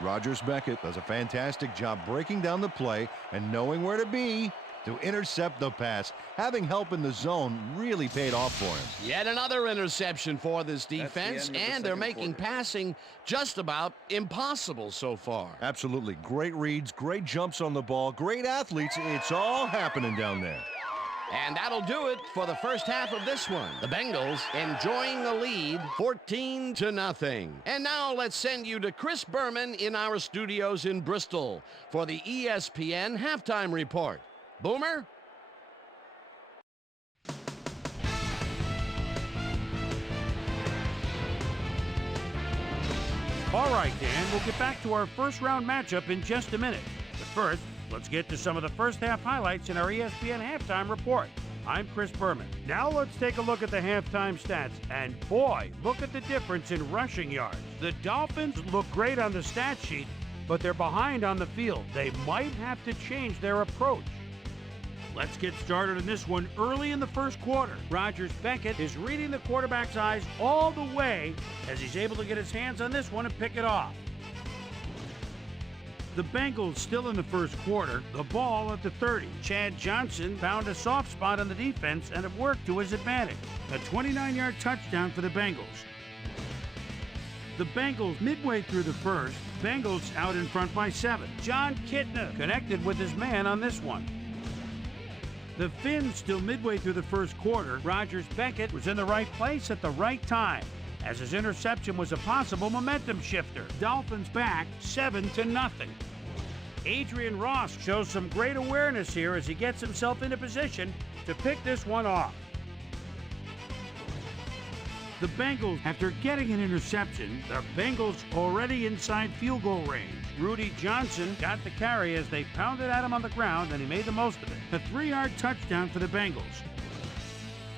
Rogers Beckett does a fantastic job breaking down the play and knowing where to be to intercept the pass. Having help in the zone really paid off for him. Yet another interception for this defense, and they're making passing just about impossible so far. Absolutely. Great reads, great jumps on the ball, great athletes. It's all happening down there. And that'll do it for the first half of this one. The Bengals enjoying the lead 14-0. And now let's send you to Chris Berman in our studios in Bristol for the ESPN halftime report. Boomer? All right, Dan, we'll get back to our first round matchup in just a minute. But first, let's get to some of the first half highlights in our ESPN halftime report. I'm Chris Berman. Now let's take a look at the halftime stats. And boy, look at the difference in rushing yards. The Dolphins look great on the stat sheet, but they're behind on the field. They might have to change their approach. Let's get started in this one early in the first quarter. Rogers Beckett is reading the quarterback's eyes all the way as he's able to get his hands on this one and pick it off. The Bengals still in the first quarter, the ball at the 30. Chad Johnson found a soft spot on the defense and it worked to his advantage. A 29-yard touchdown for the Bengals. The Bengals midway through the first, Bengals out in front by 7. John Kitna connected with his man on this one. The Finns still midway through the first quarter. Rogers Beckett was in the right place at the right time, as his interception was a possible momentum shifter. Dolphins back 7-0. Adrian Ross shows some great awareness here as he gets himself into position to pick this one off. The Bengals, after getting an interception, the Bengals already inside field goal range. Rudy Johnson got the carry as they pounded at him on the ground, and he made the most of it. A 3-yard touchdown for the Bengals.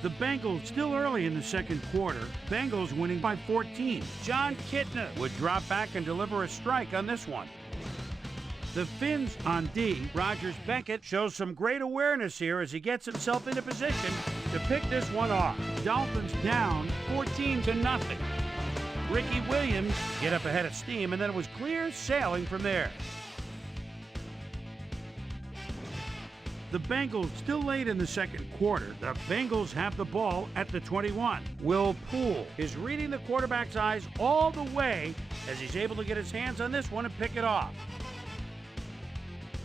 The Bengals still early in the second quarter. Bengals winning by 14. John Kitna would drop back and deliver a strike on this one. The Finns on D. Rogers Beckett shows some great awareness here as he gets himself into position to pick this one off. Dolphins down 14-0. Ricky Williams get up ahead of steam, and then it was clear sailing from there. The Bengals still late in the second quarter. The Bengals have the ball at the 21. Will Poole is reading the quarterback's eyes all the way as he's able to get his hands on this one and pick it off.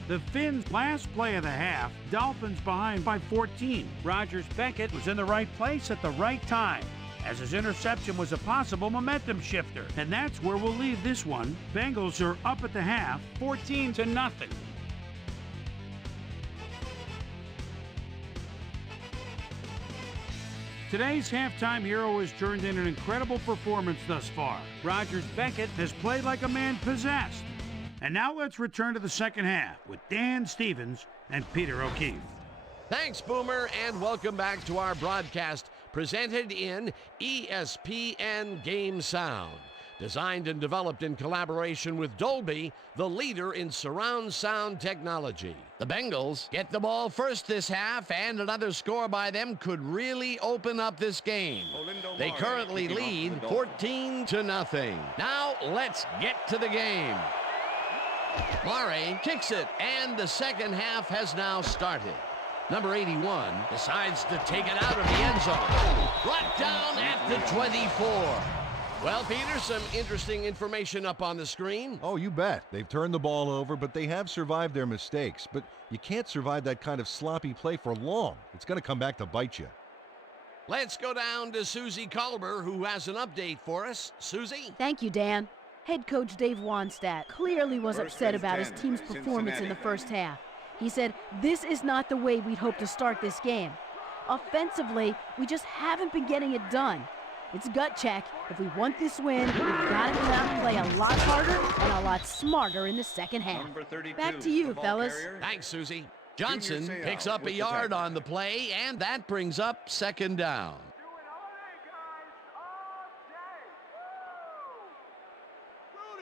The Finns' last play of the half, Dolphins behind by 14. Rogers Beckett was in the right place at the right time, as his interception was a possible momentum shifter. And that's where we'll leave this one. Bengals are up at the half, 14-0. Today's halftime hero has turned in an incredible performance thus far. Rogers Beckett has played like a man possessed. And now let's return to the second half with Dan Stevens and Peter O'Keefe. Thanks, Boomer, and welcome back to our broadcast presented in ESPN Game Sound. Designed and developed in collaboration with Dolby, the leader in surround sound technology. The Bengals get the ball first this half, and another score by them could really open up this game. They currently lead 14-0. Now let's get to the game. Murray kicks it, and the second half has now started. Number 81 decides to take it out of the end zone. Brought down at the 24. Well, Peter, some interesting information up on the screen. Oh, you bet. They've turned the ball over, but they have survived their mistakes. But you can't survive that kind of sloppy play for long. It's going to come back to bite you. Let's go down to Susie Colber, who has an update for us. Susie? Thank you, Dan. Head coach Dave Wannstedt clearly was upset about his team's performance in the first half. He said, "This is not the way we'd hoped to start this game. Offensively, we just haven't been getting it done. It's gut check. If we want this win, we've got to come out and play a lot harder and a lot smarter in the second half." Back to you, fellas. Thanks, Susie. Johnson picks up a yard on the play, and that brings up second down.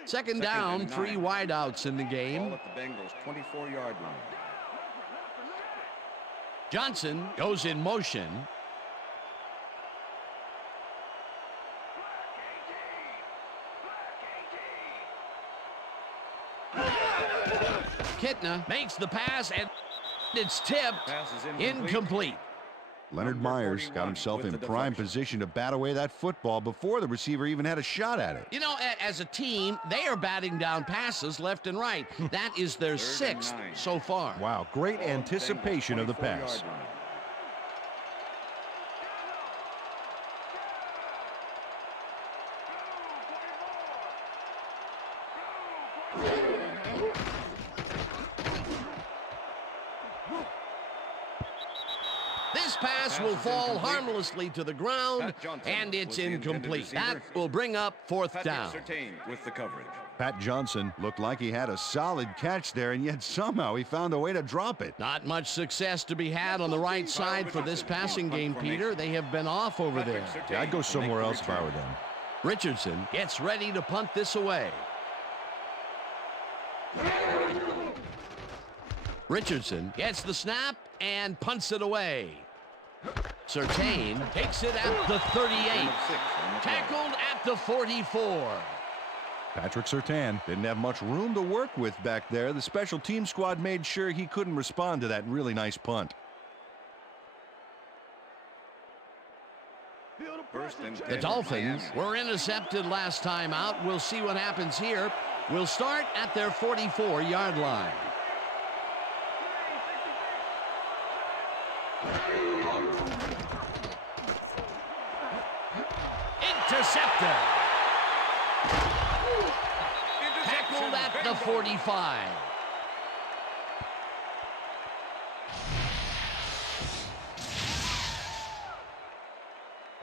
Second down, 3 wideouts in the game. Ball at the Bengals' 24-yard line. Johnson goes in motion. Kitna makes the pass, and it's tipped. Pass is Incomplete. Leonard Myers got himself in prime position to bat away that football before the receiver even had a shot at it. You know, as a team, they are batting down passes left and right. That is their 6th so far. Wow, great anticipation of the pass. This pass will fall harmlessly to the ground, and it's incomplete. That will bring up 4th down. With the coverage. Pat Johnson looked like he had a solid catch there, and yet somehow he found a way to drop it. Not much success to be had on the right side for this passing game, Peter. They have been off over there. Yeah, I'd go somewhere else if I were them. Richardson gets ready to punt this away. Richardson gets the snap and punts it away. Surtain takes it at the 38. Tackled at the 44. Patrick Surtain didn't have much room to work with back there. The special team squad made sure he couldn't respond to that really nice punt. The Dolphins were intercepted last time out. We'll see what happens here. We'll start at their 44-yard line. Intercepted. Tackled at the 45.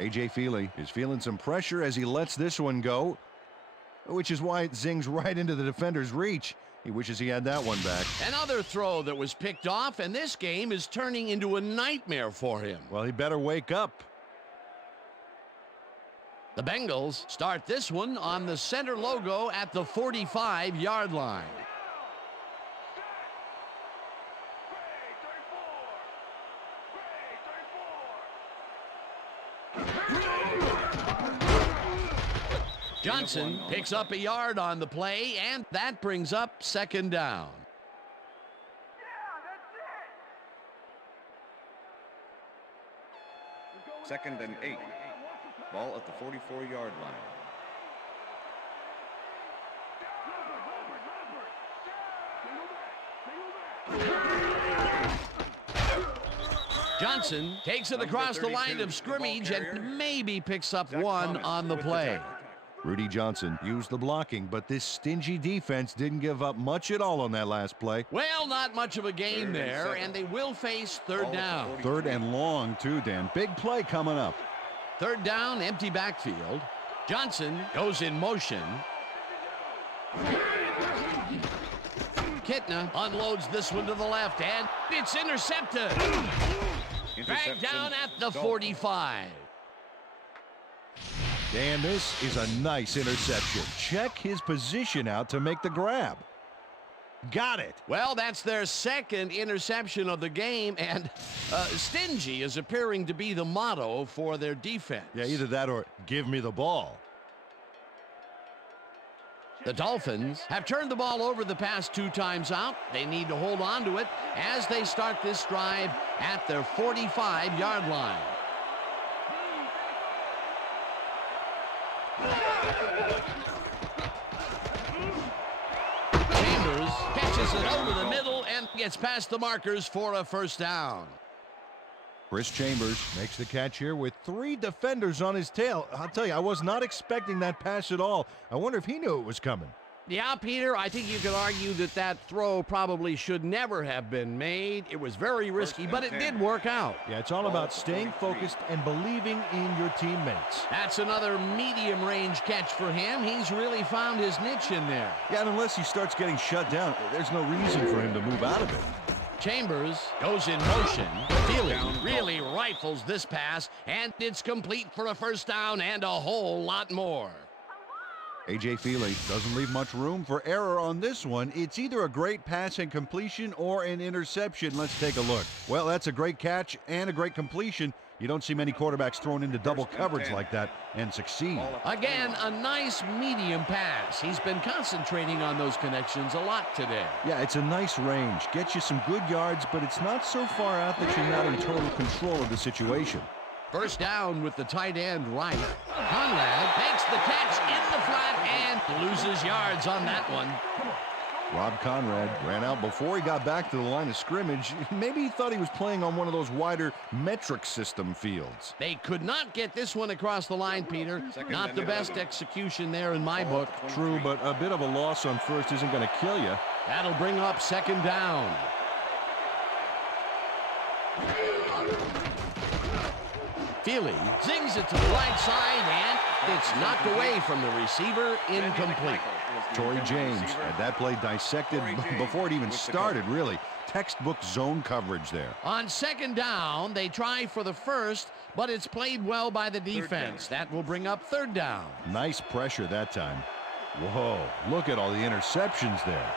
A.J. Feely is feeling some pressure as he lets this one go, which is why it zings right into the defender's reach. He wishes he had that one back. Another throw that was picked off, and this game is turning into a nightmare for him. Well, he better wake up. The Bengals start this one on the center logo at the 45-yard line. Johnson picks up a yard on the play, and that brings up 2nd down. Second and 8. Ball at the 44-yard line. Johnson takes it across the line of scrimmage and maybe picks up one on the play. Rudy Johnson used the blocking, but this stingy defense didn't give up much at all on that last play. Well, not much of a gain there, and they will face 3rd down. 3rd and long, too, Dan. Big play coming up. 3rd down, empty backfield. Johnson goes in motion. Kitna unloads this one to the left, and it's intercepted. Dragged down at the 45. Dan, this is a nice interception. Check his position out to make the grab. Got it. Well, that's their 2nd interception of the game, and stingy is appearing to be the motto for their defense. Yeah, either that or give me the ball. The Dolphins have turned the ball over the past 2 times out. They need to hold on to it as they start this drive at their 45-yard line. Chambers catches it over the middle and gets past the markers for a 1st down. Chris Chambers makes the catch here with 3 defenders on his tail. I'll tell you, I was not expecting that pass at all. I wonder if he knew it was coming. Yeah, Peter, I think you could argue that that throw probably should never have been made. It was very risky, but it did work out. Yeah, it's all about staying focused and believing in your teammates. That's another medium-range catch for him. He's really found his niche in there. Yeah, and unless he starts getting shut down, there's no reason for him to move out of it. Chambers goes in motion. Feely really rifles this pass, and it's complete for a 1st down and a whole lot more. A.J. Feely doesn't leave much room for error on this one. It's either a great pass and completion or an interception. Let's take a look. Well, that's a great catch and a great completion. You don't see many quarterbacks thrown into double coverage like that and succeed. Again, a nice medium pass. He's been concentrating on those connections a lot today. Yeah, it's a nice range. Gets you some good yards, but it's not so far out that you're not in total control of the situation. First down with the tight end right. Conrad makes the catch in the flat and loses yards on that one. Rob Conrad ran out before he got back to the line of scrimmage. Maybe he thought he was playing on one of those wider metric system fields. They could not get this one across the line, Peter. Not the best execution there in my book. True, but a bit of a loss on first isn't going to kill you. That'll bring up second down. Feely zings it to the right side, and it's knocked away from the receiver, incomplete. Torrey James had that play dissected before it even started, really. Textbook zone coverage there. On second down, they try for the first, but it's played well by the defense. That will bring up third down. Nice pressure that time. Whoa, look at all the interceptions there.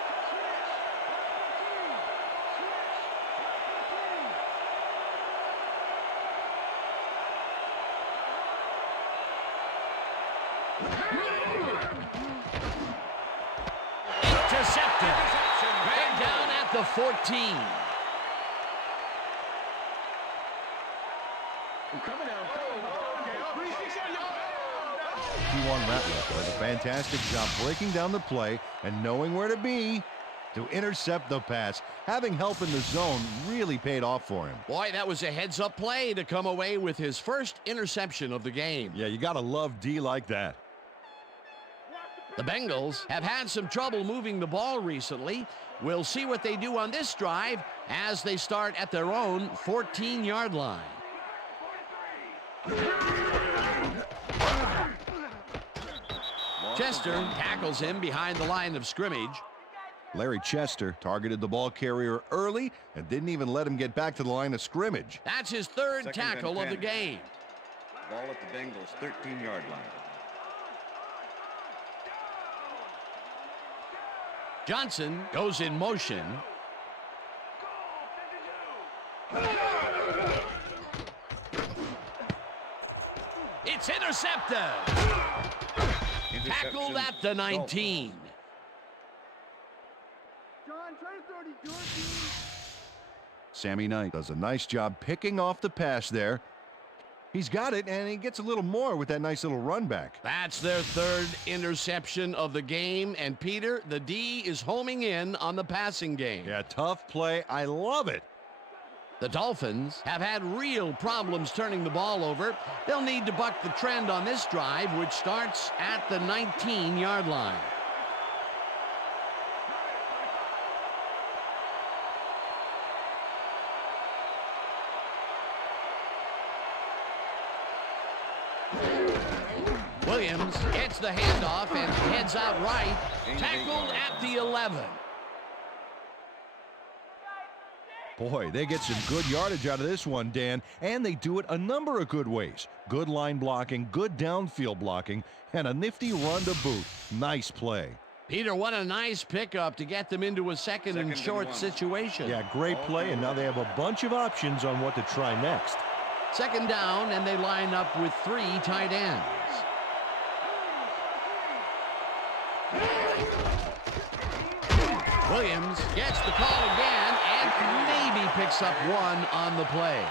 Intercepted. Right down at the 14. He won that one. Does a fantastic job breaking down the play and knowing where to be to intercept the pass. Having help in the zone really paid off for him. Boy, that was a heads-up play to come away with his first interception of the game. Yeah, you got to love D like that. The Bengals have had some trouble moving the ball recently. We'll see what they do on this drive as they start at their own 14-yard line. Chester tackles him behind the line of scrimmage. Larry Chester targeted the ball carrier early and didn't even let him get back to the line of scrimmage. That's his third tackle of the game. Ball at the Bengals' 13-yard line. Johnson goes in motion. It's intercepted. Tackled at the 19. Sammy Knight does a nice job picking off the pass there. He's got it, and he gets a little more with that nice little run back. That's their third interception of the game. And, Peter, the D is homing in on the passing game. Yeah, tough play. I love it. The Dolphins have had real problems turning the ball over. They'll need to buck the trend on this drive, which starts at the 19-yard line. Williams gets the handoff and heads out right. Tackled at the 11. Boy, they get some good yardage out of this one, Dan, and they do it a number of good ways. Good line blocking, good downfield blocking, and a nifty run to boot. Nice play. Peter, what a nice pickup to get them into a second and short situation. Yeah, great play, and now they have a bunch of options on what to try next. Second down, and they line up with 3 tight ends. Williams gets the call again and maybe picks up one on the play.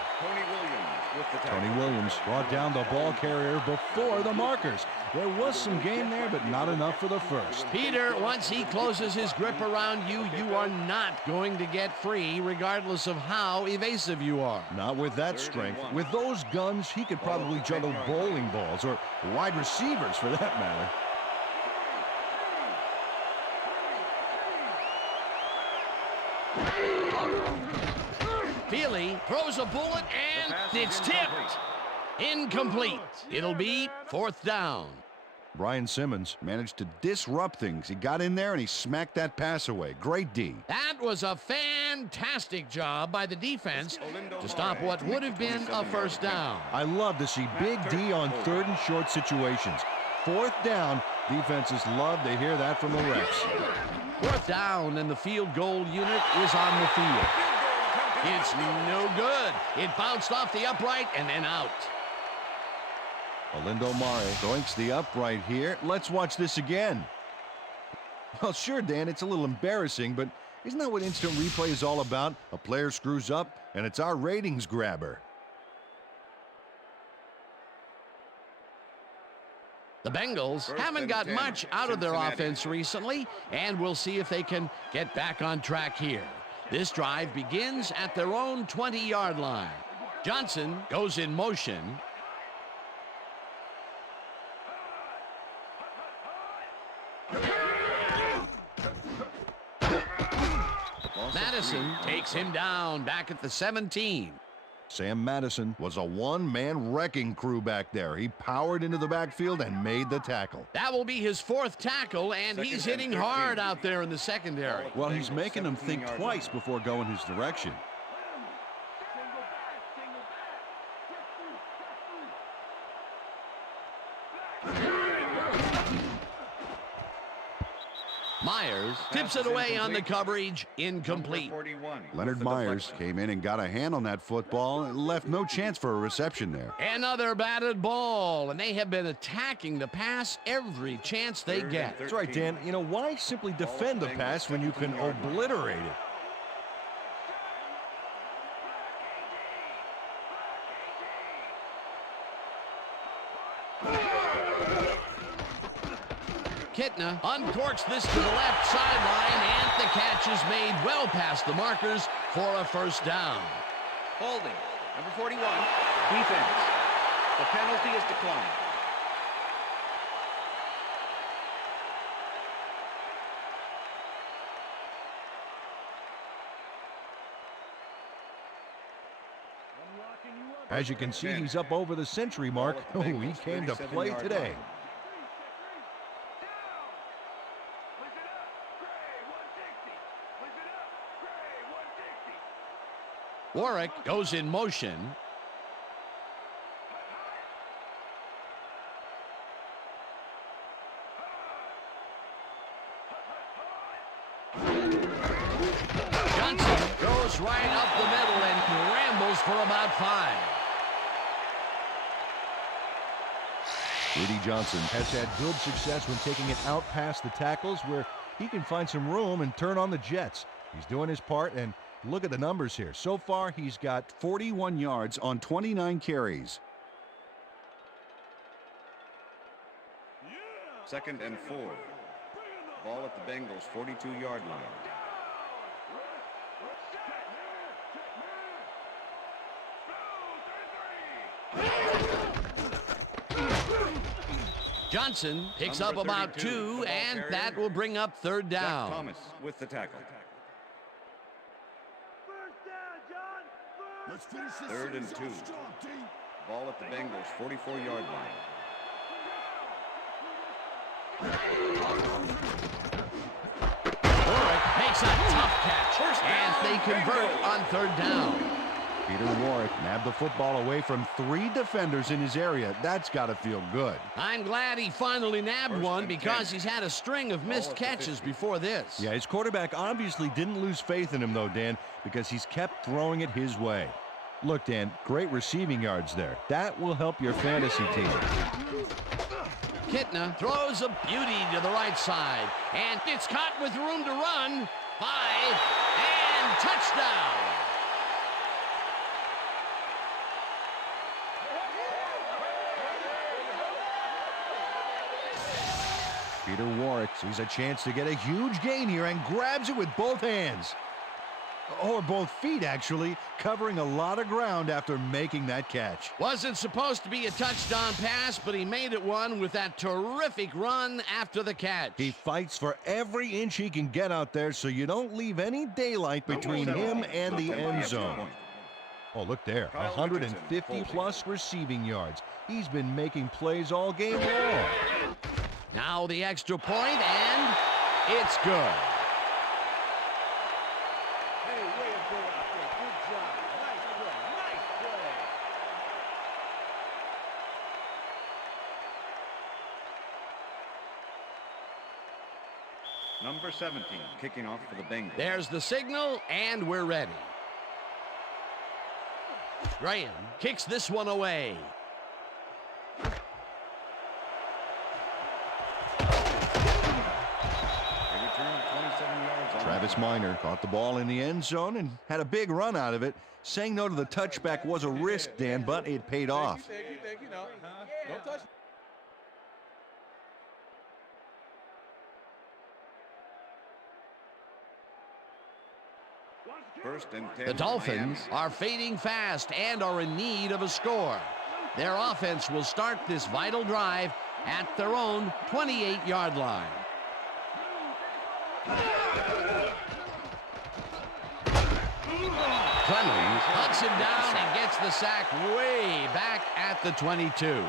Tony Williams brought down the ball carrier before the markers. There was some gain there, but not enough for the first. Peter, once he closes his grip around you, you are not going to get free, regardless of how evasive you are. Not with that strength. With those guns, he could probably juggle bowling balls or wide receivers for that matter. Feely throws a bullet and it's tipped. Incomplete. It'll be fourth down. Brian Simmons managed to disrupt things. He got in there and he smacked that pass away. Great D. That was a fantastic job by the defense to stop what would have been a first down. I love to see big D on third and short situations. Fourth down, Defenses love to hear that from the refs. 4th down, and the field goal unit is on the field. It's no good. It bounced off the upright and then out. Olindo Mare doinks the upright here. Let's watch this again. Well, sure, Dan, it's a little embarrassing, but isn't that what instant replay is all about? A player screws up, and it's our ratings grabber. The Bengals haven't got much out of their offense recently, and we'll see if they can get back on track here. This drive begins at their own 20-yard line. Johnson goes in motion. Madison takes him down back at the 17. Sam Madison was a one-man wrecking crew back there. He powered into the backfield and made the tackle. That will be his 4th tackle, and he's hitting hard out there in the secondary. Well, he's making them think twice before going his direction. Myers tips it away on the coverage, incomplete. Leonard Myers came in and got a hand on that football and left no chance for a reception there. Another batted ball, and they have been attacking the pass every chance they get. That's right, Dan. You know, why simply defend the pass when you can obliterate it? Kitna uncorks this to the left sideline, and the catch is made well past the markers for a 1st down. Holding. Number 41. Defense. The penalty is declined. As you can see, he's up over the century mark. Oh, he came to play today. Warwick goes in motion. Johnson goes right up the middle and rambles for about 5. Rudy Johnson has had good success when taking it out past the tackles where he can find some room and turn on the jets. He's doing his part, and look at the numbers here. So far, he's got 41 yards on 29 carries. 2nd and 4. Ball at the Bengals' 42-yard line. Johnson picks up about 2, and that will bring up 3rd down. Thomas with the tackle. 3rd and 2. Ball at the Bengals' 44-yard line. Warwick makes a tough catch, and they convert on 3rd down. Peter Warwick nabbed the football away from 3 defenders in his area. That's got to feel good. I'm glad he finally nabbed one because he's had a string of missed catches before this. Yeah, his quarterback obviously didn't lose faith in him, though, Dan, because he's kept throwing it his way. Look, Dan, great receiving yards there. That will help your fantasy team. Kitna throws a beauty to the right side, and it's caught with room to run. 5, and touchdown. Peter Warwick sees a chance to get a huge gain here and grabs it with both hands. Or both feet, actually, covering a lot of ground after making that catch. Wasn't supposed to be a touchdown pass, but he made it one with that terrific run after the catch. He fights for every inch he can get out there so you don't leave any daylight between him and the end zone. Oh, look there, 150-plus receiving yards. He's been making plays all game long. Now the extra point, and it's good. Hey, way to go out there. Good job. Nice play. Nice play. Number 17, kicking off for the Bengals. There's the signal, and we're ready. Graham kicks this one away. Travis Minor caught the ball in the end zone and had a big run out of it. Saying no to the touchback was a risk, Dan, but it paid off. Don't touch. First and 10. The Dolphins are fading fast and are in need of a score. Their offense will start this vital drive at their own 28-yard line. Clemens hunts him down and gets the sack way back at the 22.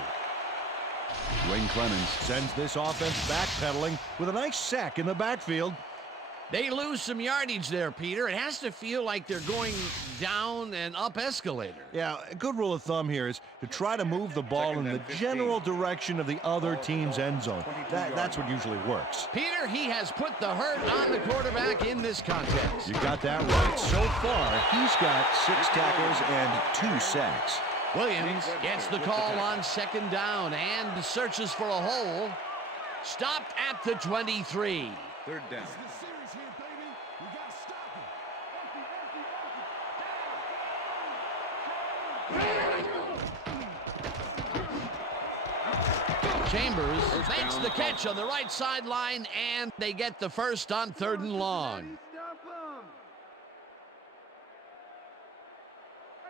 Wayne Clemens sends this offense backpedaling with a nice sack in the backfield. They lose some yardage there, Peter. It has to feel like they're going down an up escalator. Yeah, a good rule of thumb here is to try to move the ball in the general direction of the other team's end zone. That's what usually works. Peter, he has put the hurt on the quarterback in this contest. You got that right. So far, he's got 6 tackles and 2 sacks. Williams gets the call on second down and searches for a hole. Stopped at the 23. Third down. Chambers makes the catch on the right sideline, and they get the first on 3rd and long.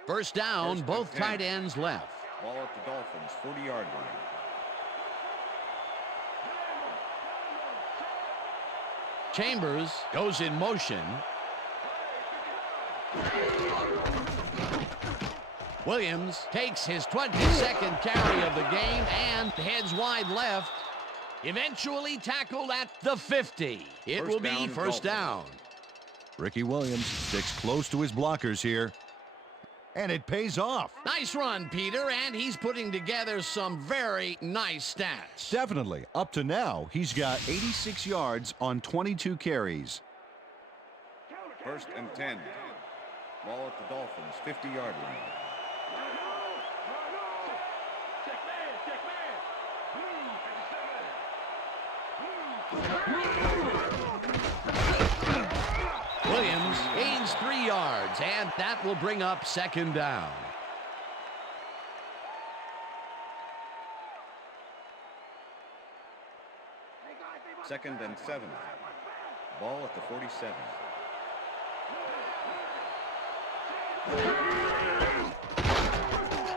First down, both tight ends left. Ball at the Dolphins' 40-yard line. Chambers goes in motion. Williams takes his 22nd carry of the game and heads wide left. Eventually tackled at the 50. It will be first down. Ricky Williams sticks close to his blockers here. And it pays off. Nice run, Peter, and he's putting together some very nice stats. Definitely. Up to now, he's got 86 yards on 22 carries. First and 10. Ball at the Dolphins' 50-yard line. Williams gains 3 yards, and that will bring up second down. Second and 7. Ball at the 47.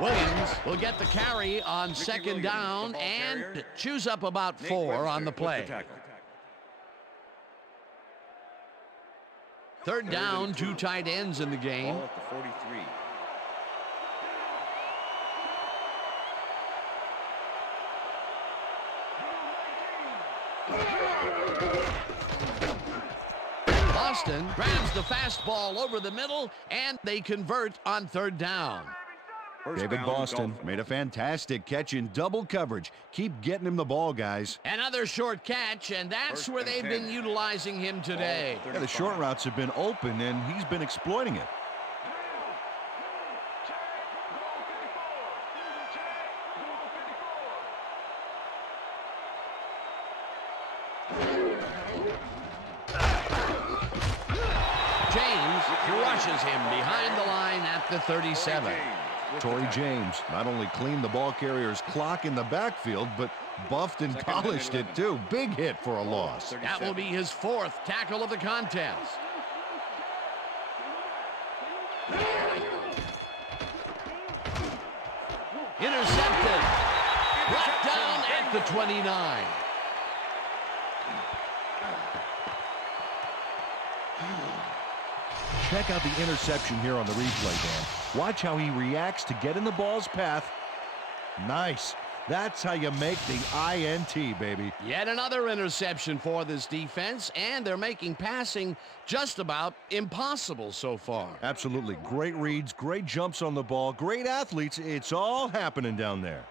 Williams will get the carry on second down and chews up about 4 on the play. Third down, 2 tight ends in the game. Ball at the 43. Boston grabs the fastball over the middle, and they convert on third down. David Boston made a fantastic catch in double coverage. Keep getting him the ball, guys. Another short catch, and that's where they've been utilizing him today. Yeah, the short routes have been open, and he's been exploiting it. James crushes him behind the line at the 37. Torrey James not only cleaned the ball carrier's clock in the backfield, but buffed and polished it too. Big hit for a loss. That will be his 4th tackle of the contest. Intercepted. Brought down at the 29. Check out the interception here on the replay, Dan. Watch how he reacts to get in the ball's path. Nice. That's how you make the INT, baby. Yet another interception for this defense, and they're making passing just about impossible so far. Absolutely. Great reads, great jumps on the ball, great athletes. It's all happening down there.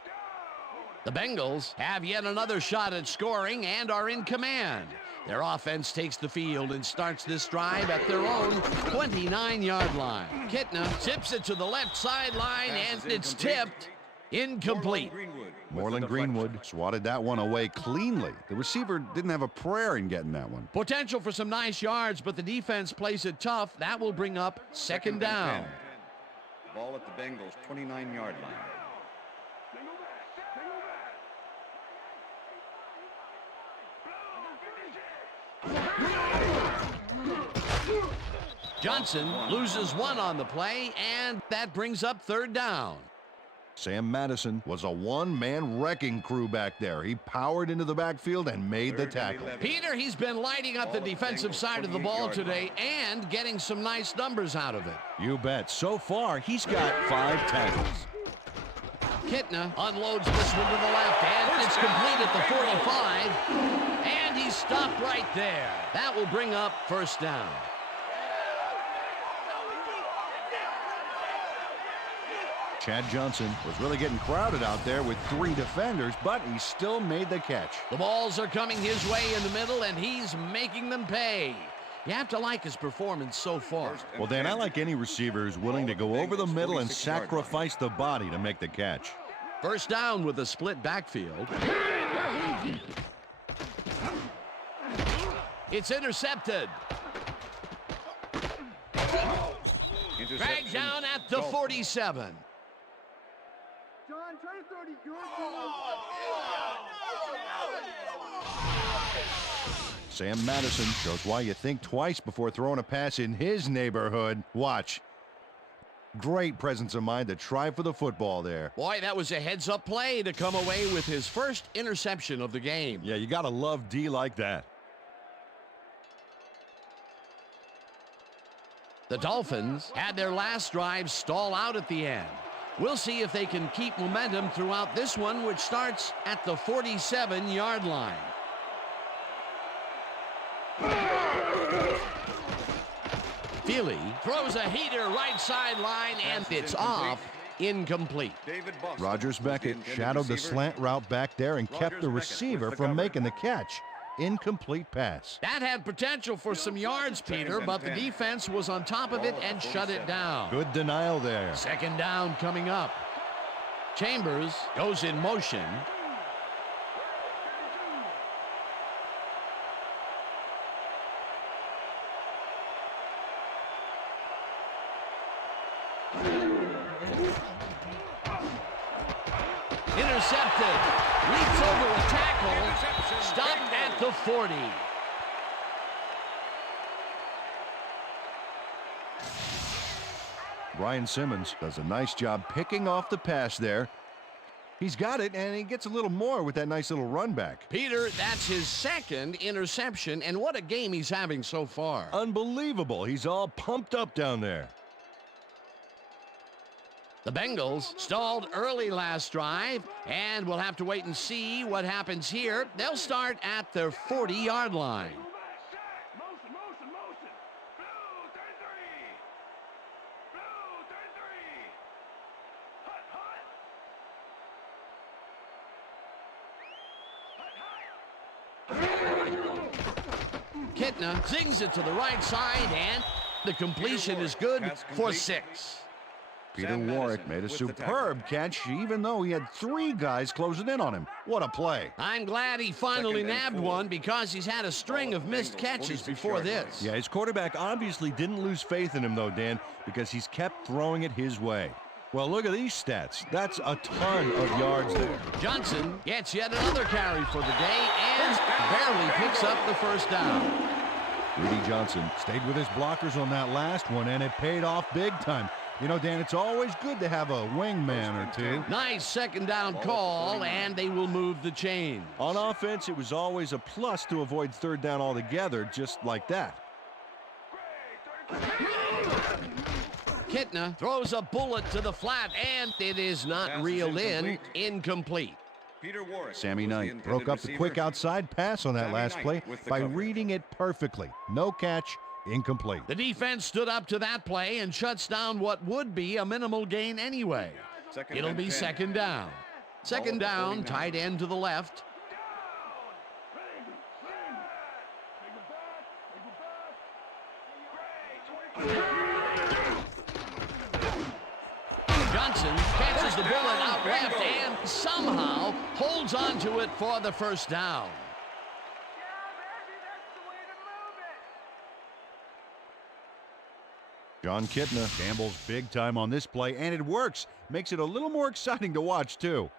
The Bengals have yet another shot at scoring and are in command. Their offense takes the field and starts this drive at their own 29-yard line. Kitna tips it to the left sideline, and it's tipped. Incomplete. Moreland Greenwood swatted that one away cleanly. The receiver didn't have a prayer in getting that one. Potential for some nice yards, but the defense plays it tough. That will bring up second down. Ball at the Bengals' 29-yard line. Johnson loses one on the play, and that brings up third down. Sam Madison was a one-man wrecking crew back there. He powered into the backfield and made the tackle. Peter, he's been lighting up the defensive side of the ball today and getting some nice numbers out of it. You bet. So far, he's got 5 tackles. Kitna unloads this one to the left, and it's complete at the 45, and he's stopped right there. That will bring up first down. Chad Johnson was really getting crowded out there with 3 defenders, but he still made the catch. The balls are coming his way in the middle, and he's making them pay. You have to like his performance so far. Well, Dan, I like any receiver who's willing to go over the middle and sacrifice the body to make the catch. First down with a split backfield. It's intercepted. Dragged down at the 47. John, try to 30 yards. Sam Madison shows why you think twice before throwing a pass in his neighborhood. Watch. Great presence of mind to try for the football there. Boy, that was a heads-up play to come away with his first interception of the game. Yeah, you got to love D like that. The Dolphins had their last drive stall out at the end. We'll see if they can keep momentum throughout this one, which starts at the 47-yard line. Feely throws a heater right sideline, and it's off. Incomplete. Rogers Beckett shadowed the slant route back there and kept the receiver from making the catch. Incomplete pass. That had potential for some yards, Peter, but the defense was on top of it and shut it down. Good denial there. Second down coming up. Chambers goes in motion. Intercepted. Leaps over a tackle. Stopped at the 40. Brian Simmons does a nice job picking off the pass there. He's got it, and he gets a little more with that nice little run back. Peter, that's his second interception, and what a game he's having so far. Unbelievable. He's all pumped up down there. The Bengals stalled early last drive, and we'll have to wait and see what happens here. They'll start at their 40-yard line. Kitna zings it to the right side, and the completion is good for 6. Peter Warwick made a superb catch, even though he had 3 guys closing in on him. What a play. I'm glad he finally nabbed one because he's had a string of missed catches before this. Yeah, his quarterback obviously didn't lose faith in him, though, Dan, because he's kept throwing it his way. Well, look at these stats. That's a ton of yards there. Johnson gets yet another carry for the day and barely picks up the first down. Rudy Johnson stayed with his blockers on that last one, and it paid off big time. You know, Dan, it's always good to have a wingman or two. Nice second down call, and they will move the chain. On offense, it was always a plus to avoid third down altogether, just like that. Kitna throws a bullet to the flat, and it is not reeled in. Incomplete. Sammy Knight broke up the quick outside pass on that last play by reading it perfectly. No catch. Incomplete. The defense stood up to that play and shuts down what would be a minimal gain anyway. It'll be second down. Second down, tight end to the left. Johnson catches the bullet out left and somehow holds on to it for the first down. John Kitna gambles big time on this play, and it works. Makes it a little more exciting to watch, too.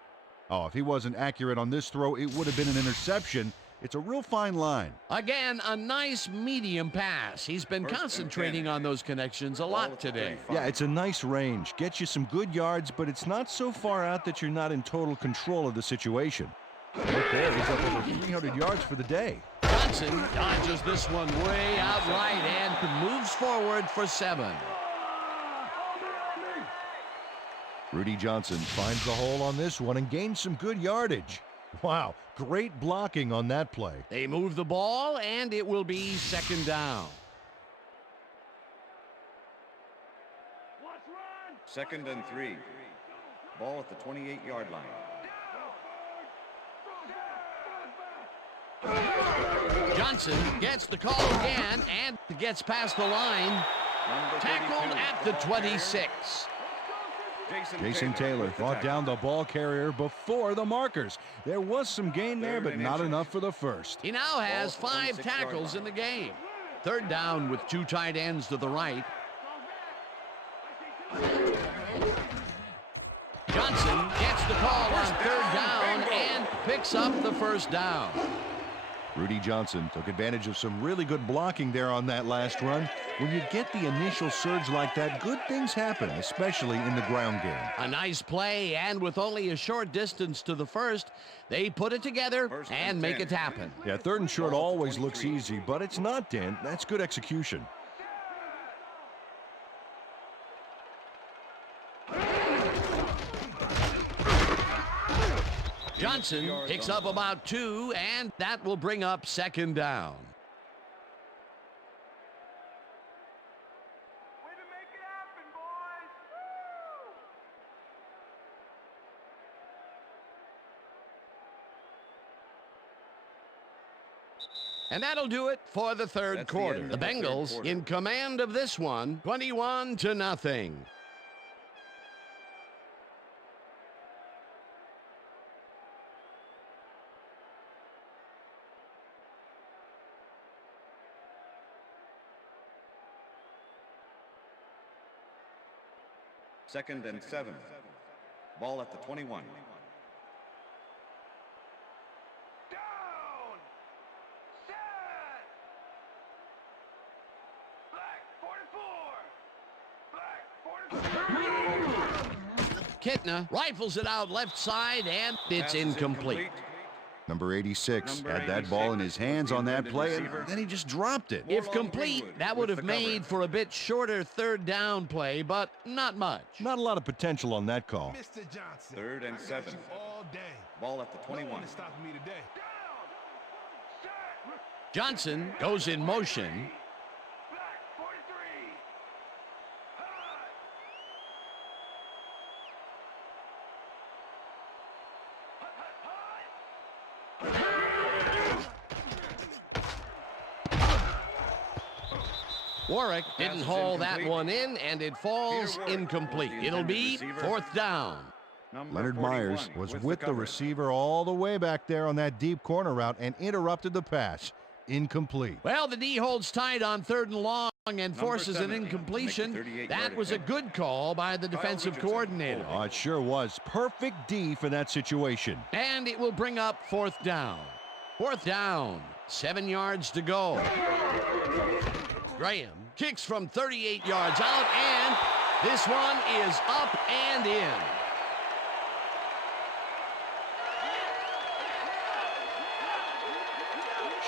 Oh, if he wasn't accurate on this throw, it would have been an interception. It's a real fine line. Again, a nice medium pass. He's been concentrating on those connections a lot today. Yeah, it's a nice range. Gets you some good yards, but it's not so far out that you're not in total control of the situation. Right there, he's up over 300 yards for the day. Johnson dodges this one way out right and moves forward for 7. Rudy Johnson finds the hole on this one and gains some good yardage. Wow, great blocking on that play. They move the ball, and it will be 2nd down. 2nd and 3. Ball at the 28-yard line. Johnson gets the call again and gets past the line. Tackled at the 26. Jason Taylor brought down the ball carrier before the markers. There was some gain there, but not enough for the first. He now has 5 tackles in the game. 3rd down with 2 tight ends to the right. Johnson gets the call on 3rd down and picks up the 1st down. Rudy Johnson took advantage of some really good blocking there on that last run. When you get the initial surge like that, good things happen, especially in the ground game. A nice play, and with only a short distance to the 1st, they put it together and make it happen. Yeah, 3rd and short always looks easy, but it's not, Dan. That's good execution. Johnson picks up about 2, and that will bring up 2nd down. Way to make it happen, boys! And that'll do it for the 3rd quarter. The Bengals in command of this one, 21-0. Second and 7. Ball at the 21. Down! Set! Black 44! Black 44! Kitna rifles it out left side, and it's incomplete. Number 86 had that ball in his hands on that play, and then he just dropped it. If complete, that would have made for a bit shorter 3rd down play, but not much. Not a lot of potential on that call. Mr. Johnson. 3rd and 7. All day. Ball at the 21. Stopping me today. Johnson goes in motion. Black 43! Warwick didn't haul that one in, and it falls incomplete. It'll be 4th down. Leonard Myers was with the receiver all the way back there on that deep corner route and interrupted the pass. Incomplete. Well, the D holds tight on 3rd and long and forces an incompletion. That was a good call by the defensive coordinator. Oh, it sure was. Perfect D for that situation. And it will bring up 4th down. 4th down, 7 yards to go. Graham kicks from 38 yards out, and this one is up and in.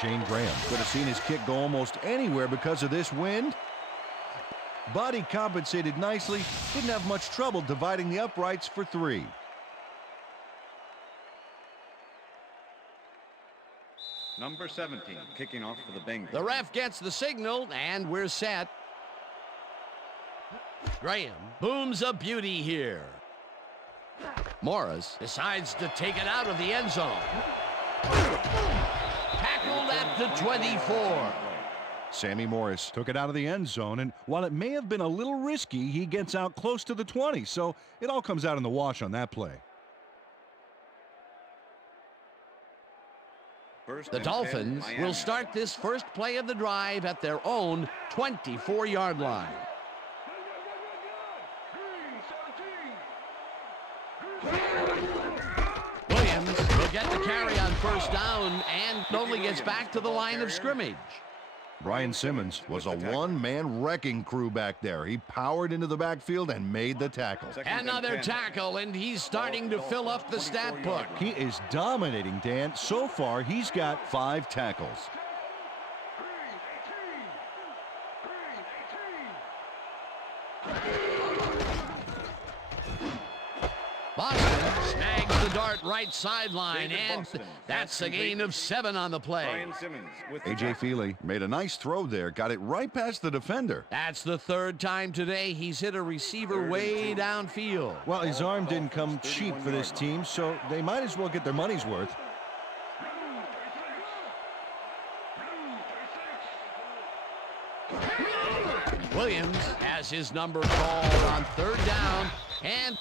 Shane Graham could have seen his kick go almost anywhere because of this wind. But he compensated nicely. Didn't have much trouble dividing the uprights for 3. Number 17, kicking off for the Bengals. The ref gets the signal, and we're set. Graham booms a beauty here. Morris decides to take it out of the end zone. Tackled at the 24. Sammy Morris took it out of the end zone, and while it may have been a little risky, he gets out close to the 20, so it all comes out in the wash on that play. The Dolphins will start this first play of the drive at their own 24-yard line. Williams will get the carry on first down and only gets back to the line of scrimmage. Brian Simmons was a one-man wrecking crew back there. He powered into the backfield and made the tackle. Another tackle, and he's starting to fill up the stat book. He is dominating, Dan. So far, he's got 5 tackles. Boston snags the dart right sideline, and that's a gain of 7 on the play. A.J. Feely made a nice throw there, got it right past the defender. That's the 3rd time today he's hit a receiver way downfield. Well, his arm didn't come cheap for this team, so they might as well get their money's worth. Williams has his number called on 3rd down, and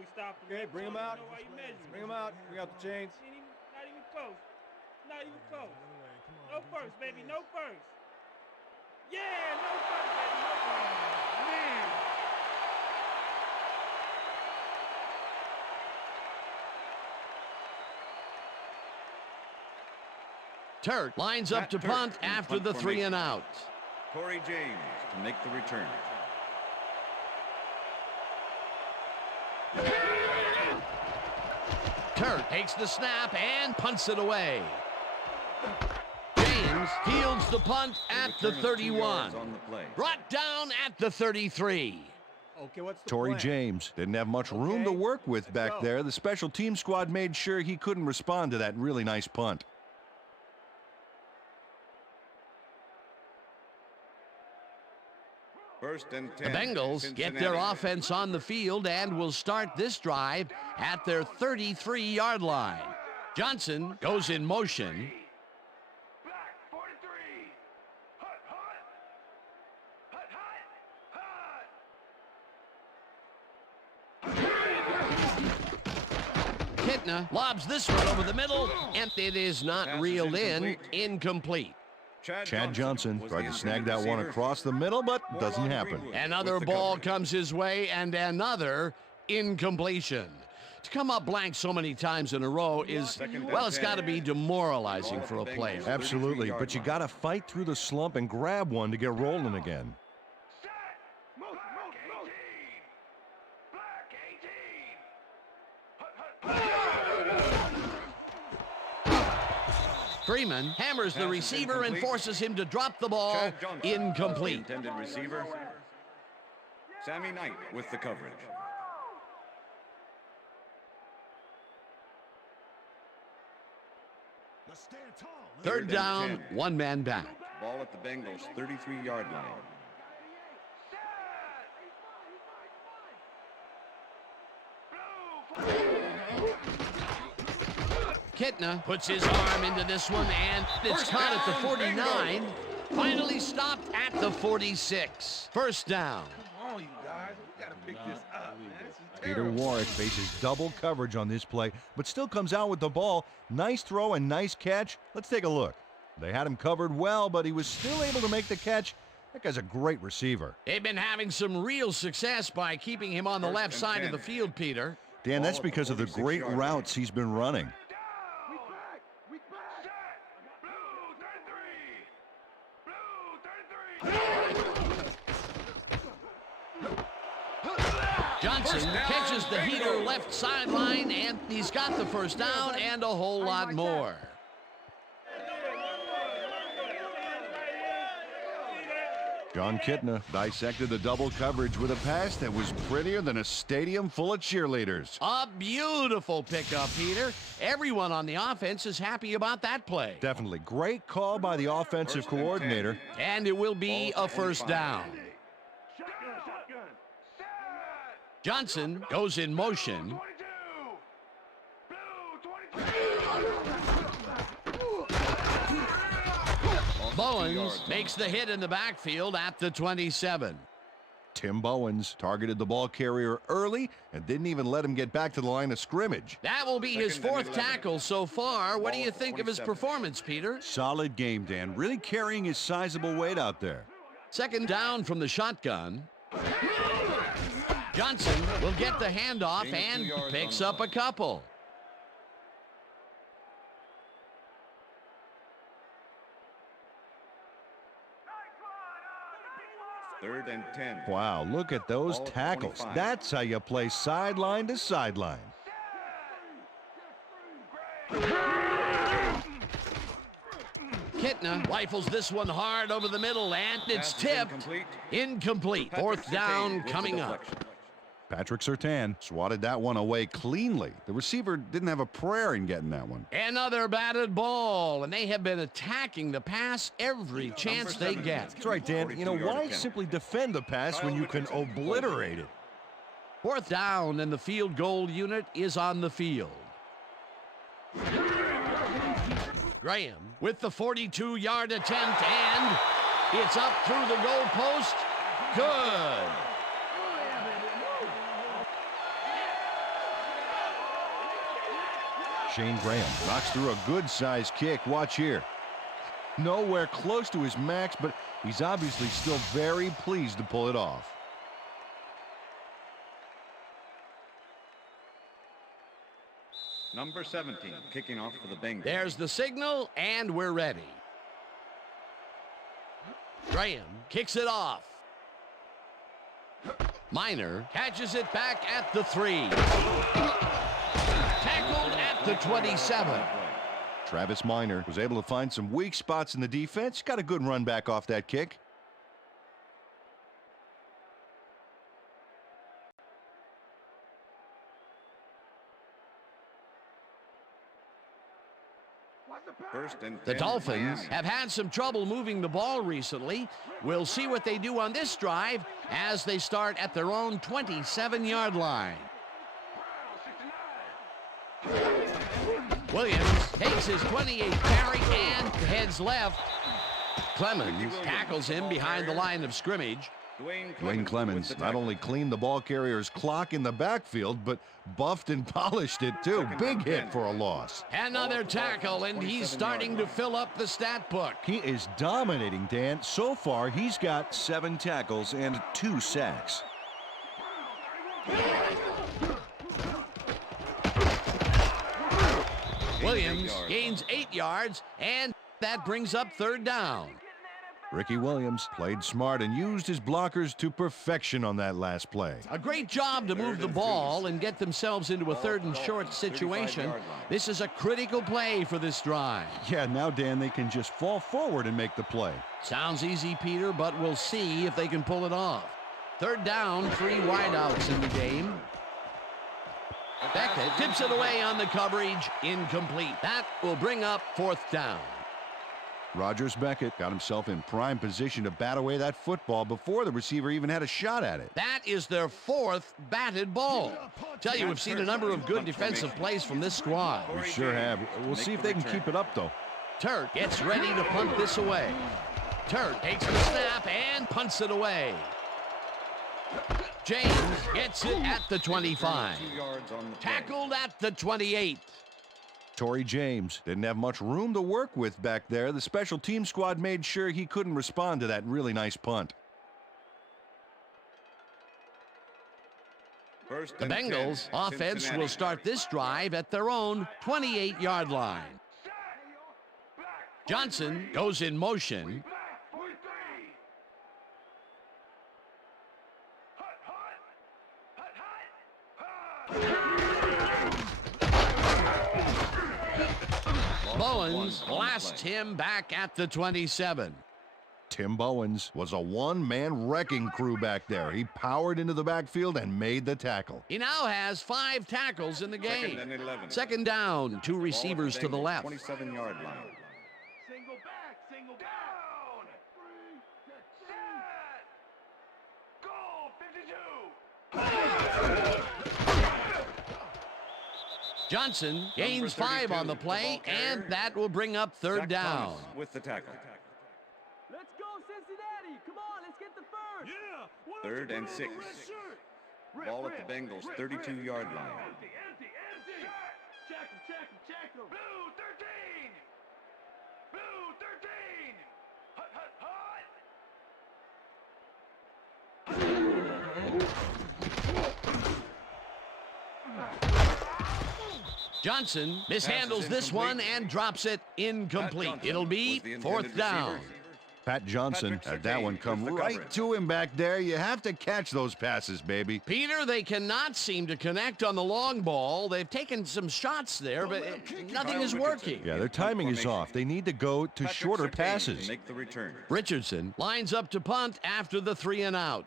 We stopped him. Okay, bring him out. Bring him out. Bring out the chains. Not even close. Not even close. No first, baby. No first. Yeah, no first, baby. No first. Man. Turk lines up to punt after the 3 and out. Corey James to make the return. Turk takes the snap and punts it away. James fields the punt at the 31. Brought down at the 33. Okay, what's the Torrey plan? James didn't have much room to work with back there. The special team squad made sure he couldn't respond to that really nice punt. First and 10. The Bengals get their offense on the field and will start this drive at their 33-yard line. Johnson goes in motion. Kitna lobs this one over the middle, and it is not reeled in. Incomplete. Chad Johnson tried to snag that one across the middle, but doesn't happen. Another ball comes his way, and another incompletion. To come up blank so many times in a row is, well, it's got to be demoralizing for a player. Absolutely, but you got to fight through the slump and grab one to get rolling again. Freeman hammers the receiver and forces him to drop the ball. Incomplete. Intended receiver. Sammy Knight with the coverage. Third down, 1 man back. Ball at the Bengals' 33-yard line. Kitna puts his arm into this one, and it's caught at the 49. Finally stopped at the 46. First down. Come on, you guys. We got to pick this up, man. This is Peter terrible. Warwick faces double coverage on this play, but still comes out with the ball. Nice throw and nice catch. Let's take a look. They had him covered well, but he was still able to make the catch. That guy's a great receiver. They've been having some real success by keeping him on the left side of the field, Peter. Dan, that's because of the great routes he's been running. Johnson catches the heater left sideline, and he's got the first down and a whole lot more. John Kitna dissected the double coverage with a pass that was prettier than a stadium full of cheerleaders. A beautiful pickup, Peter. Everyone on the offense is happy about that play. Definitely. Great call by the offensive coordinator. And it will be a first down. Johnson goes in motion. Bowens makes the hit in the backfield at the 27. Tim Bowens targeted the ball carrier early and didn't even let him get back to the line of scrimmage. That will be his 4th tackle so far. What do you think of his performance, Peter? Solid game, Dan. Really carrying his sizable weight out there. 2nd down from the shotgun. Johnson will get the handoff and picks up a couple. 3rd and 10. Wow, look at those Ball tackles. 25. That's how you play sideline to sideline. Kitna rifles this one hard over the middle, and it's Pass is tipped. Incomplete. Patrick 4th down Surtain with the coming up. deflection. Patrick Surtain swatted that one away cleanly. The receiver didn't have a prayer in getting that one. Another batted ball, and they have been attacking the pass every chance they get. That's right, Dan. You know, why simply defend the pass when you can obliterate it? 4th down, and the field goal unit is on the field. Graham with the 42-yard attempt, and it's up through the goal post. Good. Shane Graham knocks through a good-sized kick. Watch here. Nowhere close to his max, but he's obviously still very pleased to pull it off. Number 17, kicking off for the Bengals. There's the signal, and we're ready. Graham kicks it off. Minor catches it back at the 3. Tackled at the 27. Travis Minor was able to find some weak spots in the defense. Got a good run back off that kick. The Dolphins have had some trouble moving the ball recently. We'll see what they do on this drive as they start at their own 27-yard line. Williams takes his 28th carry and heads left. Clemens tackles him behind the line of scrimmage. Dwayne Clemens not only cleaned the ball carrier's clock in the backfield, but buffed and polished it too. Big hit for a loss. Another tackle, and he's starting to fill up the stat book. He is dominating, Dan. So far, he's got 7 tackles and 2 sacks. Williams gains 8 yards, and that brings up 3rd down. Ricky Williams played smart and used his blockers to perfection on that last play. A great job to move the ball and get themselves into a 3rd and short situation. This is a critical play for this drive. Yeah, now, Dan, they can just fall forward and make the play. Sounds easy, Peter, but we'll see if they can pull it off. 3rd down, 3 wideouts in the game. Beckett tips it away on the coverage. Incomplete. That will bring up 4th down. Rogers Beckett got himself in prime position to bat away that football before the receiver even had a shot at it. That is their 4th batted ball. Tell you, we've seen a number of good defensive plays from this squad. We sure have. We'll see if they can keep it up, though. Turk gets ready to punt this away. Turk takes the snap and punts it away. James gets it at the 25. Tackled at the 28. Torrey James didn't have much room to work with back there. The special team squad made sure he couldn't respond to that really nice punt. The Bengals offense will start this drive at their own 28-yard line. Johnson goes in motion. Bowens blasts him back at the 27. Tim Bowens was a one-man wrecking crew back there. He powered into the backfield and made the tackle. He now has 5 tackles in the game. 2nd down, 2 receivers to the left. 27-yard line. Single back, single down. 3, set, goal, 52. Johnson gains 5 on the play, and that will bring up 3rd down. With the tackle. Third and 6. Ball at the Bengals' 32-yard line. Check him. Blue 13. Blue 13. Hut, hut, hut. Johnson mishandles this one and drops it incomplete. It'll be 4th down. Pat Johnson had that one come right to him back there. You have to catch those passes, baby. Peter, they cannot seem to connect on the long ball. They've taken some shots there, but nothing is working. Yeah, their timing is off. They need to go to shorter passes. Make the return. Richardson lines up to punt after the 3 and out.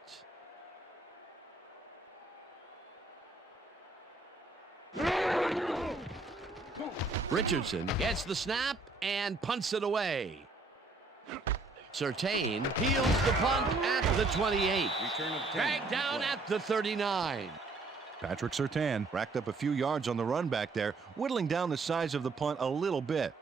Richardson gets the snap and punts it away. Surtain peels the punt at the 28. Dragged down at the 39. Patrick Surtain racked up a few yards on the run back there, whittling down the size of the punt a little bit.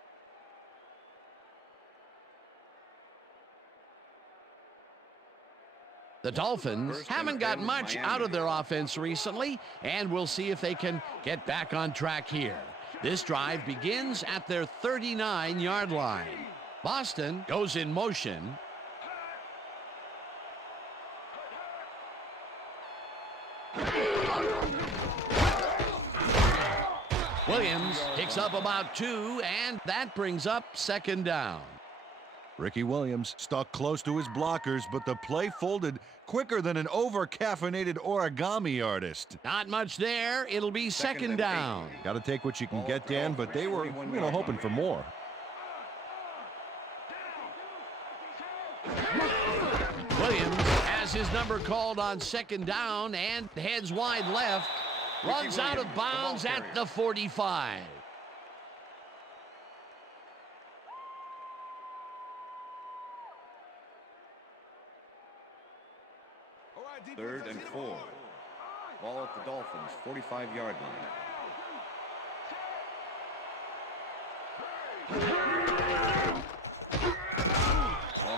The Dolphins haven't got much out of their offense recently, and we'll see if they can get back on track here. This drive begins at their 39-yard line. Boston goes in motion. Williams picks up about 2, and that brings up 2nd down. Ricky Williams stuck close to his blockers, but the play folded quicker than an over-caffeinated origami artist. Not much there. It'll be 2nd down. Got to take what you can get, Dan, but they were, hoping for more. Williams has his number called on 2nd down and heads wide left. Runs out of bounds at the 45. Third and 4. Ball at the Dolphins' 45-yard line.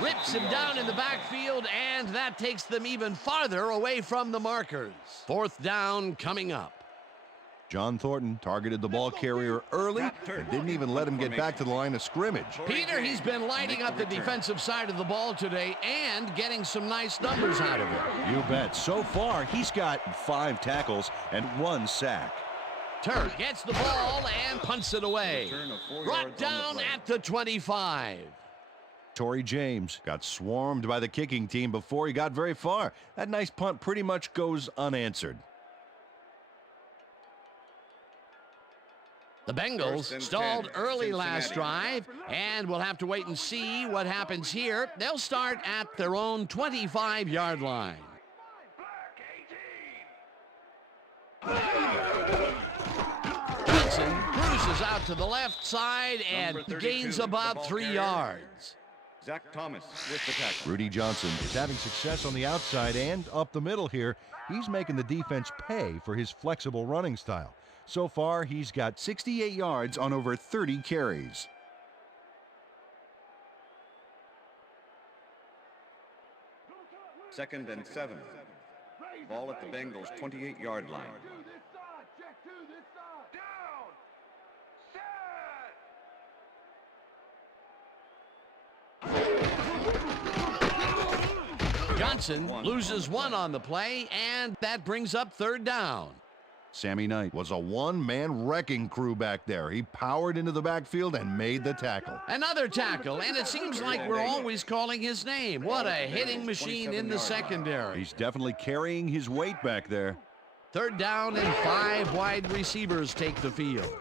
Rips him down in the backfield, and that takes them even farther away from the markers. 4th down coming up. John Thornton targeted the ball carrier early and didn't even let him get back to the line of scrimmage. Peter, he's been lighting up the defensive side of the ball today and getting some nice numbers out of it. You bet. So far, he's got 5 tackles and 1 sack. Turk gets the ball and punts it away. Brought down at the 25. Torrey James got swarmed by the kicking team before he got very far. That nice punt pretty much goes unanswered. The Bengals stalled early last drive, and we'll have to wait and see what happens here. They'll start at their own 25-yard line. Johnson cruises out to the left side and gains about 3 yards. Zach Thomas with the tackle. Rudy Johnson is having success on the outside and up the middle here. He's making the defense pay for his flexible running style. So far, he's got 68 yards on over 30 carries. Second and 7. Ball at the Bengals' 28-yard line. Johnson loses 1 on the play, and that brings up 3rd down. Sammy Knight was a one-man wrecking crew back there. He powered into the backfield and made the tackle. Another tackle, and it seems like we're always calling his name. What a hitting machine in the secondary. He's definitely carrying his weight back there. 3rd down and 5 wide receivers take the field.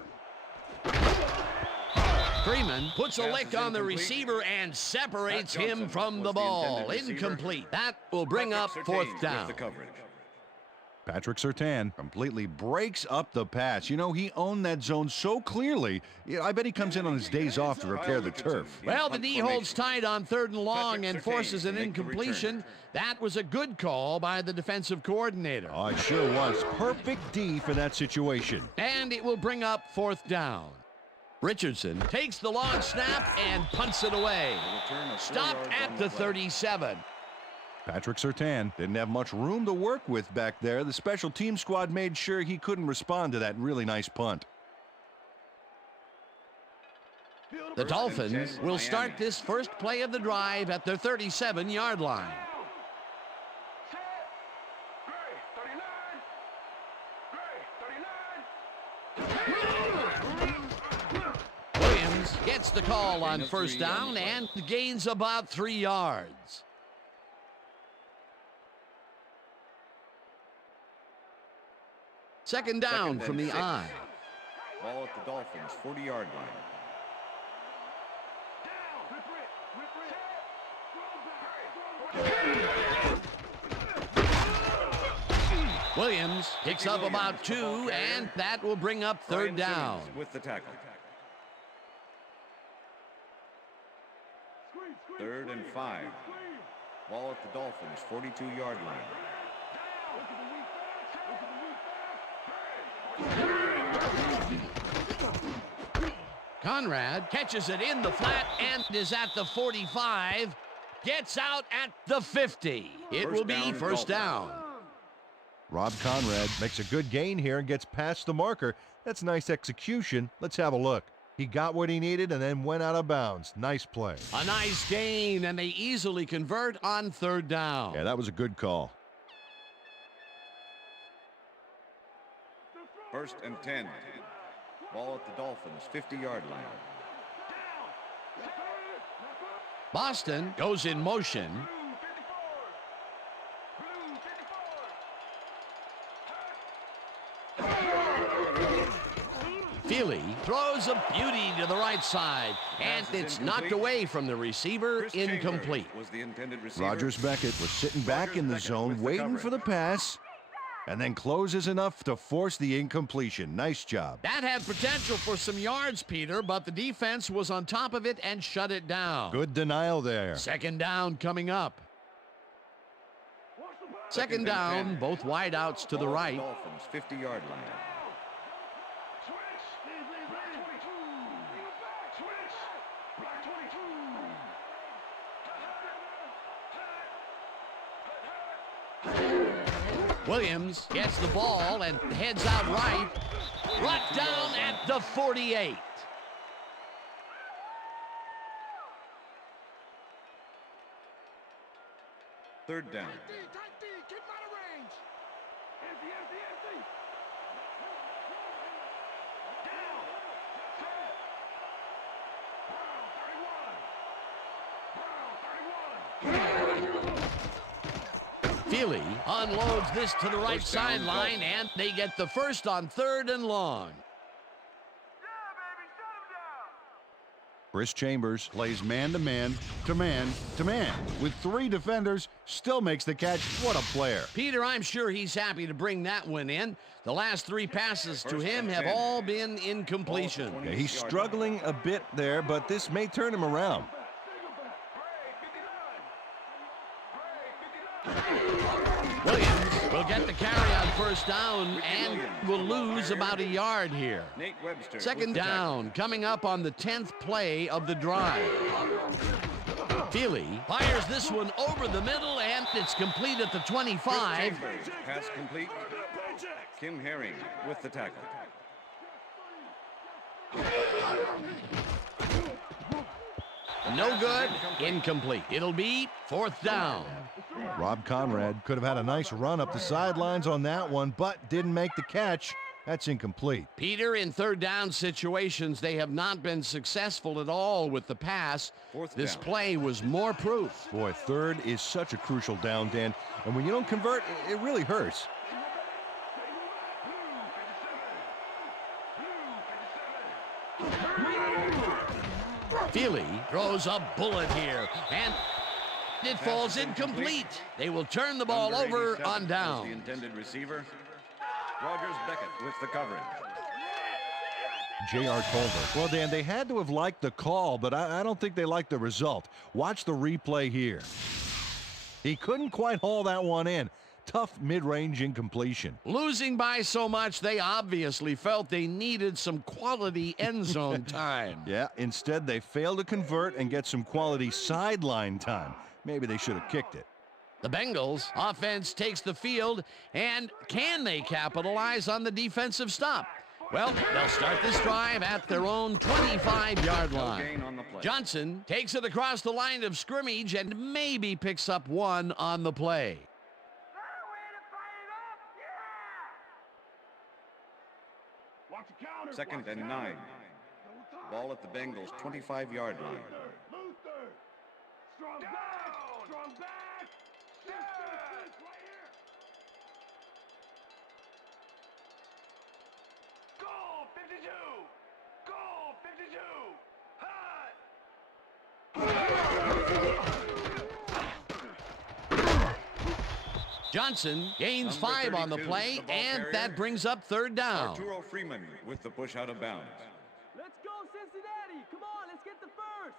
Freeman puts a lick on the receiver and separates him from the ball. Incomplete. That will bring up 4th down. Patrick Surtain completely breaks up the pass. You know, he owned that zone so clearly. I bet he comes in on his days off to repair the turf. Well, the knee holds tight on 3rd and long and forces an incompletion. That was a good call by the defensive coordinator. Oh, it sure was. Perfect D for that situation. And it will bring up 4th down. Richardson takes the long snap and punts it away. Stopped at the 37. Patrick Surtain didn't have much room to work with back there. The special team squad made sure he couldn't respond to that really nice punt. The Dolphins will start this first play of the drive at their 37-yard line. Williams gets the call on first down and gains about 3 yards. Second down from the I. Ball at the Dolphins' 40-yard line. Williams picks up about 2, and that will bring up third down. With the tackle. 3rd and 5. Ball at the Dolphins' 42-yard line. Conrad catches it in the flat and is at the 45. Gets out at the 50. It will be first down. Rob Conrad makes a good gain here and gets past the marker. That's nice execution. Let's have a look. He got what he needed and then went out of bounds. Nice play. A nice gain, and they easily convert on third down. Yeah, that was a good call. 1st and 10. Ball at the Dolphins' 50-yard line. Boston goes in motion. Feely throws a beauty to the right side, and it's knocked away from the receiver, incomplete. Was the intended receiver. Rogers Beckett was sitting back in the zone, waiting for the pass, and then closes enough to force the incompletion. Nice job. That had potential for some yards, Peter, but the defense was on top of it and shut it down. Good denial there. Second down coming up. Second down, both wideouts to the right. Dolphins' 50-yard line. Williams gets the ball and heads out right. Brought down at the 48. Third down. Feely unloads this to the right sideline, and they get the first on 3rd and long. Chris Chambers plays man-to-man to man-to-man. With 3 defenders, still makes the catch. What a player. Peter, I'm sure he's happy to bring that one in. The last 3 passes to him have all been incompletion. Yeah, he's struggling a bit there, but this may turn him around. Williams will get the carry on first down and will lose about a yard here. Second down coming up on the 10th play of the drive. Feely fires this one over the middle, and it's complete at the 25. Pass complete. Kim Herring with the tackle. No good. Incomplete. It'll be 4th down. Rob Conrad could have had a nice run up the sidelines on that one, but didn't make the catch. That's incomplete. Peter, in 3rd down situations, they have not been successful at all with the pass. This play was more proof. Boy, 3rd is such a crucial down, Dan. And when you don't convert, it really hurts. Feely throws a bullet here, and it falls incomplete. They will turn the ball over on down. The intended receiver, Rogers Beckett with the coverage. J.R. Culver. Well, Dan, they had to have liked the call, but I don't think they liked the result. Watch the replay here. He couldn't quite haul that one in. Tough mid-range incompletion. Losing by so much, they obviously felt they needed some quality end zone time. Yeah, instead they failed to convert and get some quality sideline time. Maybe they should have kicked it. The Bengals offense takes the field, and can they capitalize on the defensive stop? Well, they'll start this drive at their own 25-yard line. Johnson takes it across the line of scrimmage and maybe picks up one on the play. Second and 9. Ball at the Bengals' 25-yard line. Strong back! Strong back! Right here! Goal 52! Goal 52! Johnson gains 5 on the play, and that brings up third down. Arturo Freeman with the push out of bounds. Let's go, Cincinnati! Come on, let's get the first!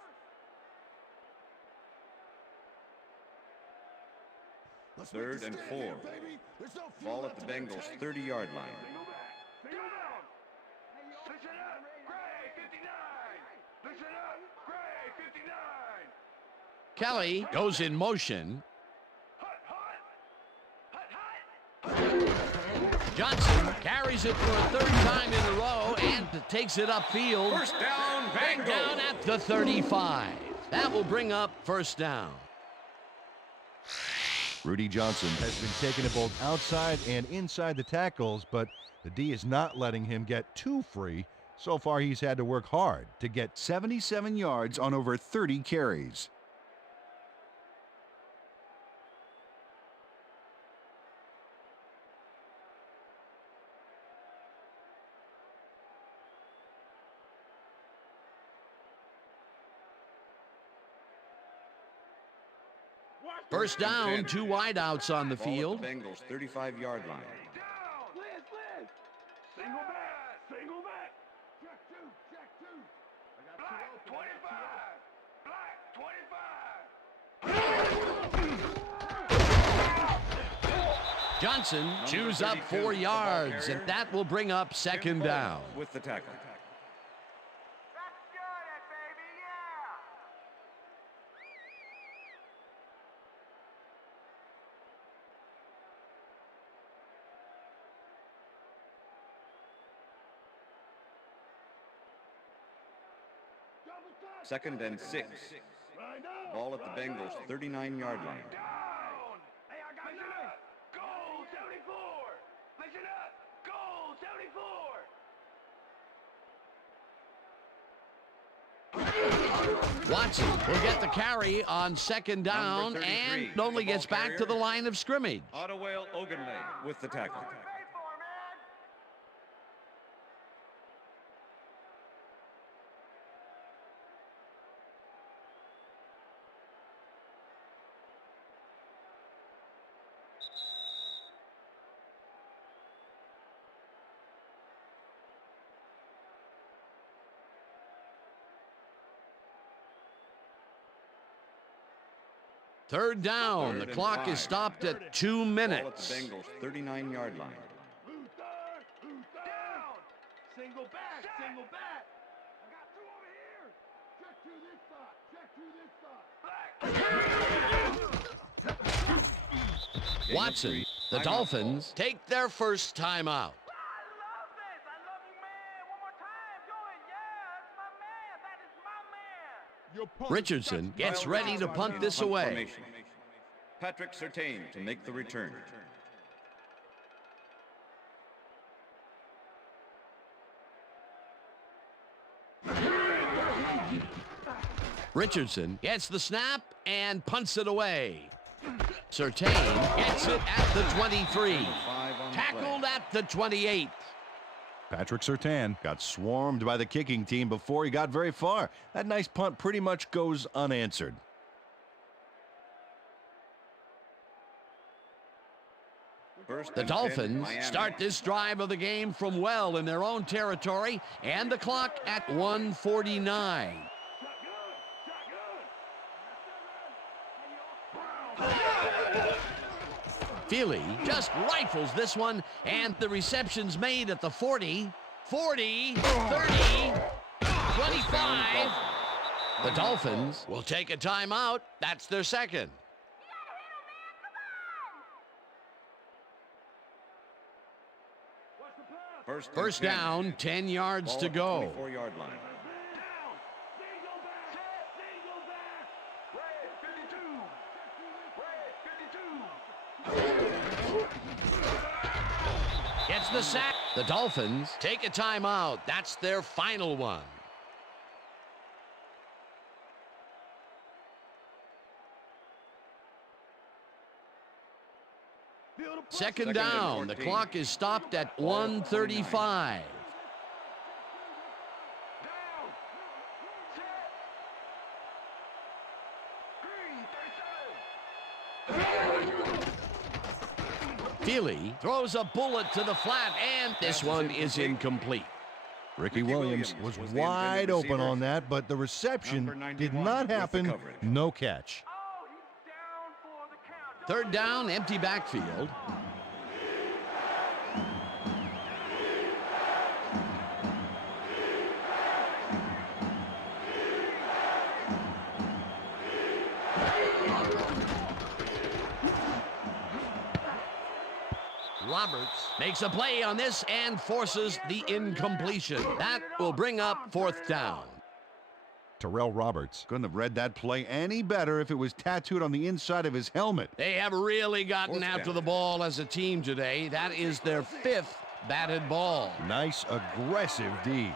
Third and 4. Ball at the Bengals' 30-yard line. Listen up, Gray 59! Listen up, Gray 59! Kelly goes in motion. Johnson carries it for a third time in a row and takes it upfield. First down, Back Bengals. down at the 35. That will bring up first down. Rudy Johnson has been taking it both outside and inside the tackles, but the D is not letting him get too free. So far, he's had to work hard to get 77 yards on over 30 carries. First down, 2 wideouts on the Ball at field. the Bengals' 35-yard line. Liz! Single back! Single back! Check two! Black 25! Johnson chews up 4 yards, and that will bring up second down. With the tackle. Second and 6. Ball at the Bengals' 39-yard line. Hey, I got you. Goal 74. Listen up. Goal 74. Watson will get the carry on second down and only gets back to the line of scrimmage. Ottawale Ogunleye with the tackle. Third down. The clock is stopped at 2 minutes. Ball at the Bengals' 39-yard line. Down. Single back. I got two over here. Check to this side. Watson, the Dolphins take their first time out. I love this. I love you, man. One more time. Do it. Yeah, that's my man. That is my man. Richardson gets ready to punt this away. Formation. Patrick Surtain to make the return. Richardson gets the snap and punts it away. Surtain gets it at the 23. Tackled at the 28. Patrick Surtain got swarmed by the kicking team before he got very far. That nice punt pretty much goes unanswered. The Dolphins start this drive of the game from well in their own territory, and the clock at 1:49. Feely just rifles this one, and the reception's made at the 40, 40, 30, 25. The Dolphins will take a timeout. That's their second. First down, 10 yards to go. 24-yard line. Gets the sack. The Dolphins take a timeout. That's their final one. Second down. The clock is stopped at 1:35. Feely throws a bullet to the flat, and this one is incomplete. Ricky Williams was wide open on that, but the reception did not happen. No catch. Third down, empty backfield. Roberts makes a play on this and forces the incompletion. That will bring up fourth down. Terrell Roberts couldn't have read that play any better if it was tattooed on the inside of his helmet. They have really gotten after the ball as a team today. That is their 5th batted ball. Nice, aggressive D.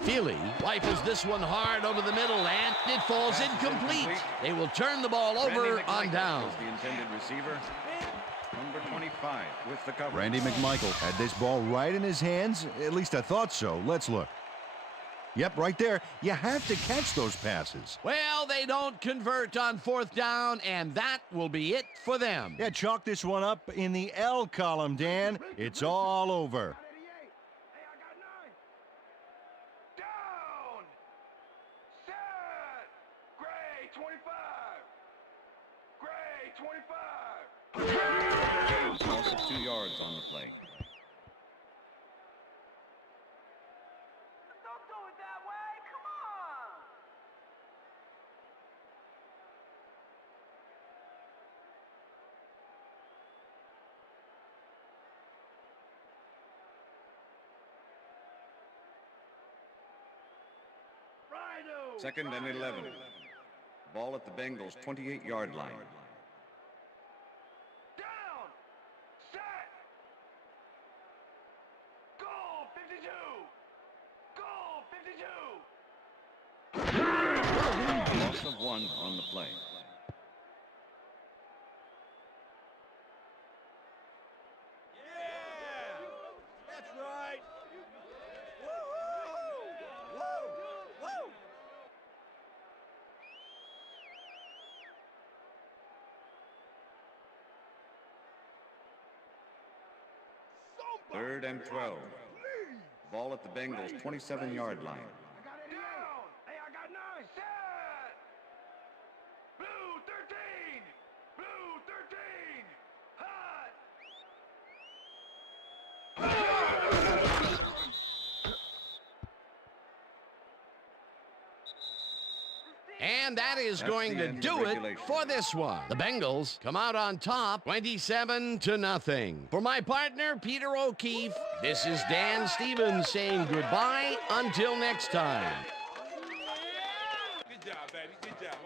Feely rifles this one hard over the middle, and it falls incomplete. They will turn the ball over on down. The intended receiver, number 25, with the cover. Randy McMichael had this ball right in his hands. At least I thought so. Let's look. Yep, right there. You have to catch those passes. Well, they don't convert on fourth down, and that will be it for them. Yeah, chalk this one up in the L column, Dan. It's all over. Loss of 2 yards on the play. Don't do it that way. Come on. Second and 11. Ball at the Bengals' 28-yard line. Loss of 1 on the play. That's right. Third and 12. Ball at the Bengals' 27-yard line. And that is going to do it for this one. The Bengals come out on top, 27-0. For my partner, Peter O'Keefe, this is Dan Stevens saying goodbye until next time. Good job, baby. Good job.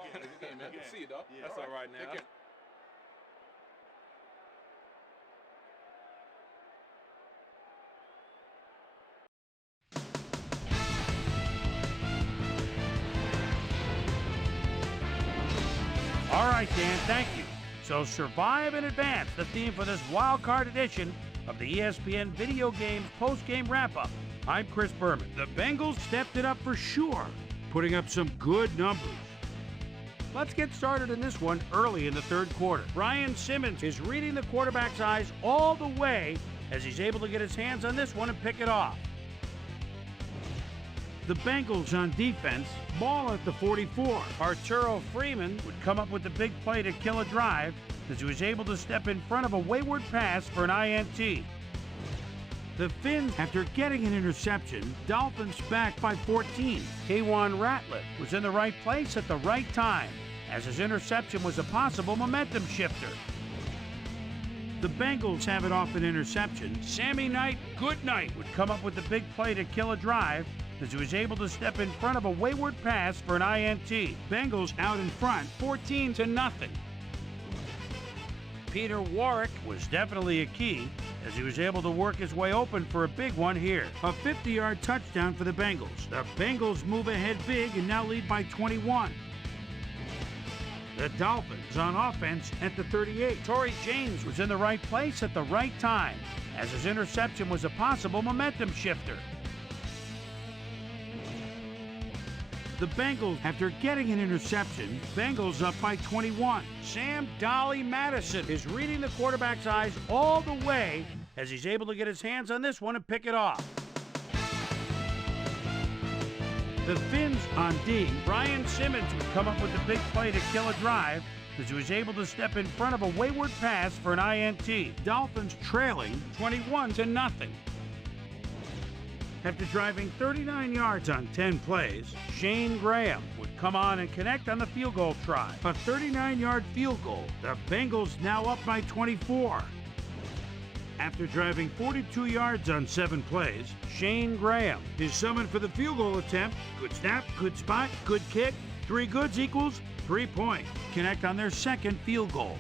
Good man. Good to see you, though. That's all right now. All right, Dan, thank you. So survive and advance, the theme for this Wildcard edition of the ESPN Video Games post-game wrap-up. I'm Chris Berman. The Bengals stepped it up for sure, putting up some good numbers. Let's get started in this one early in the third quarter. Brian Simmons is reading the quarterback's eyes all the way as he's able to get his hands on this one and pick it off. The Bengals on defense ball at the 44. Arturo Freeman would come up with the big play to kill a drive as he was able to step in front of a wayward pass for an INT. The Finns, after getting an interception, Dolphins back by 14. K'Wan Ratliff was in the right place at the right time as his interception was a possible momentum shifter. The Bengals have it off an interception. Sammy Knight, good night, would come up with the big play to kill a drive as he was able to step in front of a wayward pass for an INT. Bengals out in front, 14-0. Peter Warwick was definitely a key as he was able to work his way open for a big one here. A 50-yard touchdown for the Bengals. The Bengals move ahead big and now lead by 21. The Dolphins on offense at the 38. Torrey James was in the right place at the right time as his interception was a possible momentum shifter. The Bengals, after getting an interception, Bengals up by 21. Sam Dolly Madison is reading the quarterback's eyes all the way as he's able to get his hands on this one and pick it off. The Fins on D. Brian Simmons would come up with the big play to kill a drive as he was able to step in front of a wayward pass for an INT. Dolphins trailing 21-0. After driving 39 yards on 10 plays, Shane Graham would come on and connect on the field goal try. A 39-yard field goal. The Bengals now up by 24. After driving 42 yards on 7 plays, Shane Graham is summoned for the field goal attempt. Good snap, good spot, good kick. 3 goods equals 3 points. Connect on their second field goal.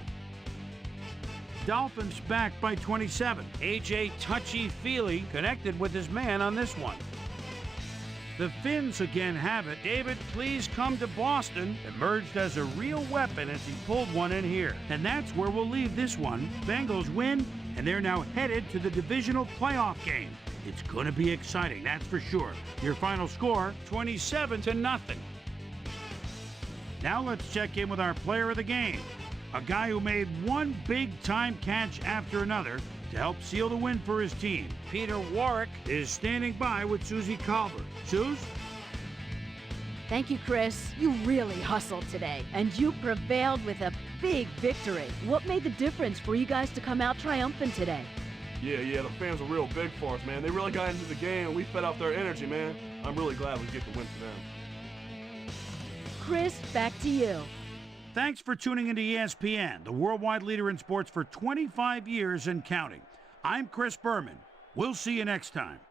Dolphins back by 27. A.J. Touchy-Feely connected with his man on this one. The Fins again have it. David, please come to Boston, emerged as a real weapon as he pulled one in here. And that's where we'll leave this one. Bengals win, and they're now headed to the divisional playoff game. It's going to be exciting, that's for sure. Your final score, 27-0. Now let's check in with our player of the game. A guy who made one big-time catch after another to help seal the win for his team. Peter Warwick is standing by with Susie Colbert. Suze? Thank you, Chris. You really hustled today, and you prevailed with a big victory. What made the difference for you guys to come out triumphant today? Yeah, the fans were real big for us, man. They really got into the game, and we fed off their energy, man. I'm really glad we get the win for them. Chris, back to you. Thanks for tuning into ESPN, the worldwide leader in sports for 25 years and counting. I'm Chris Berman. We'll see you next time.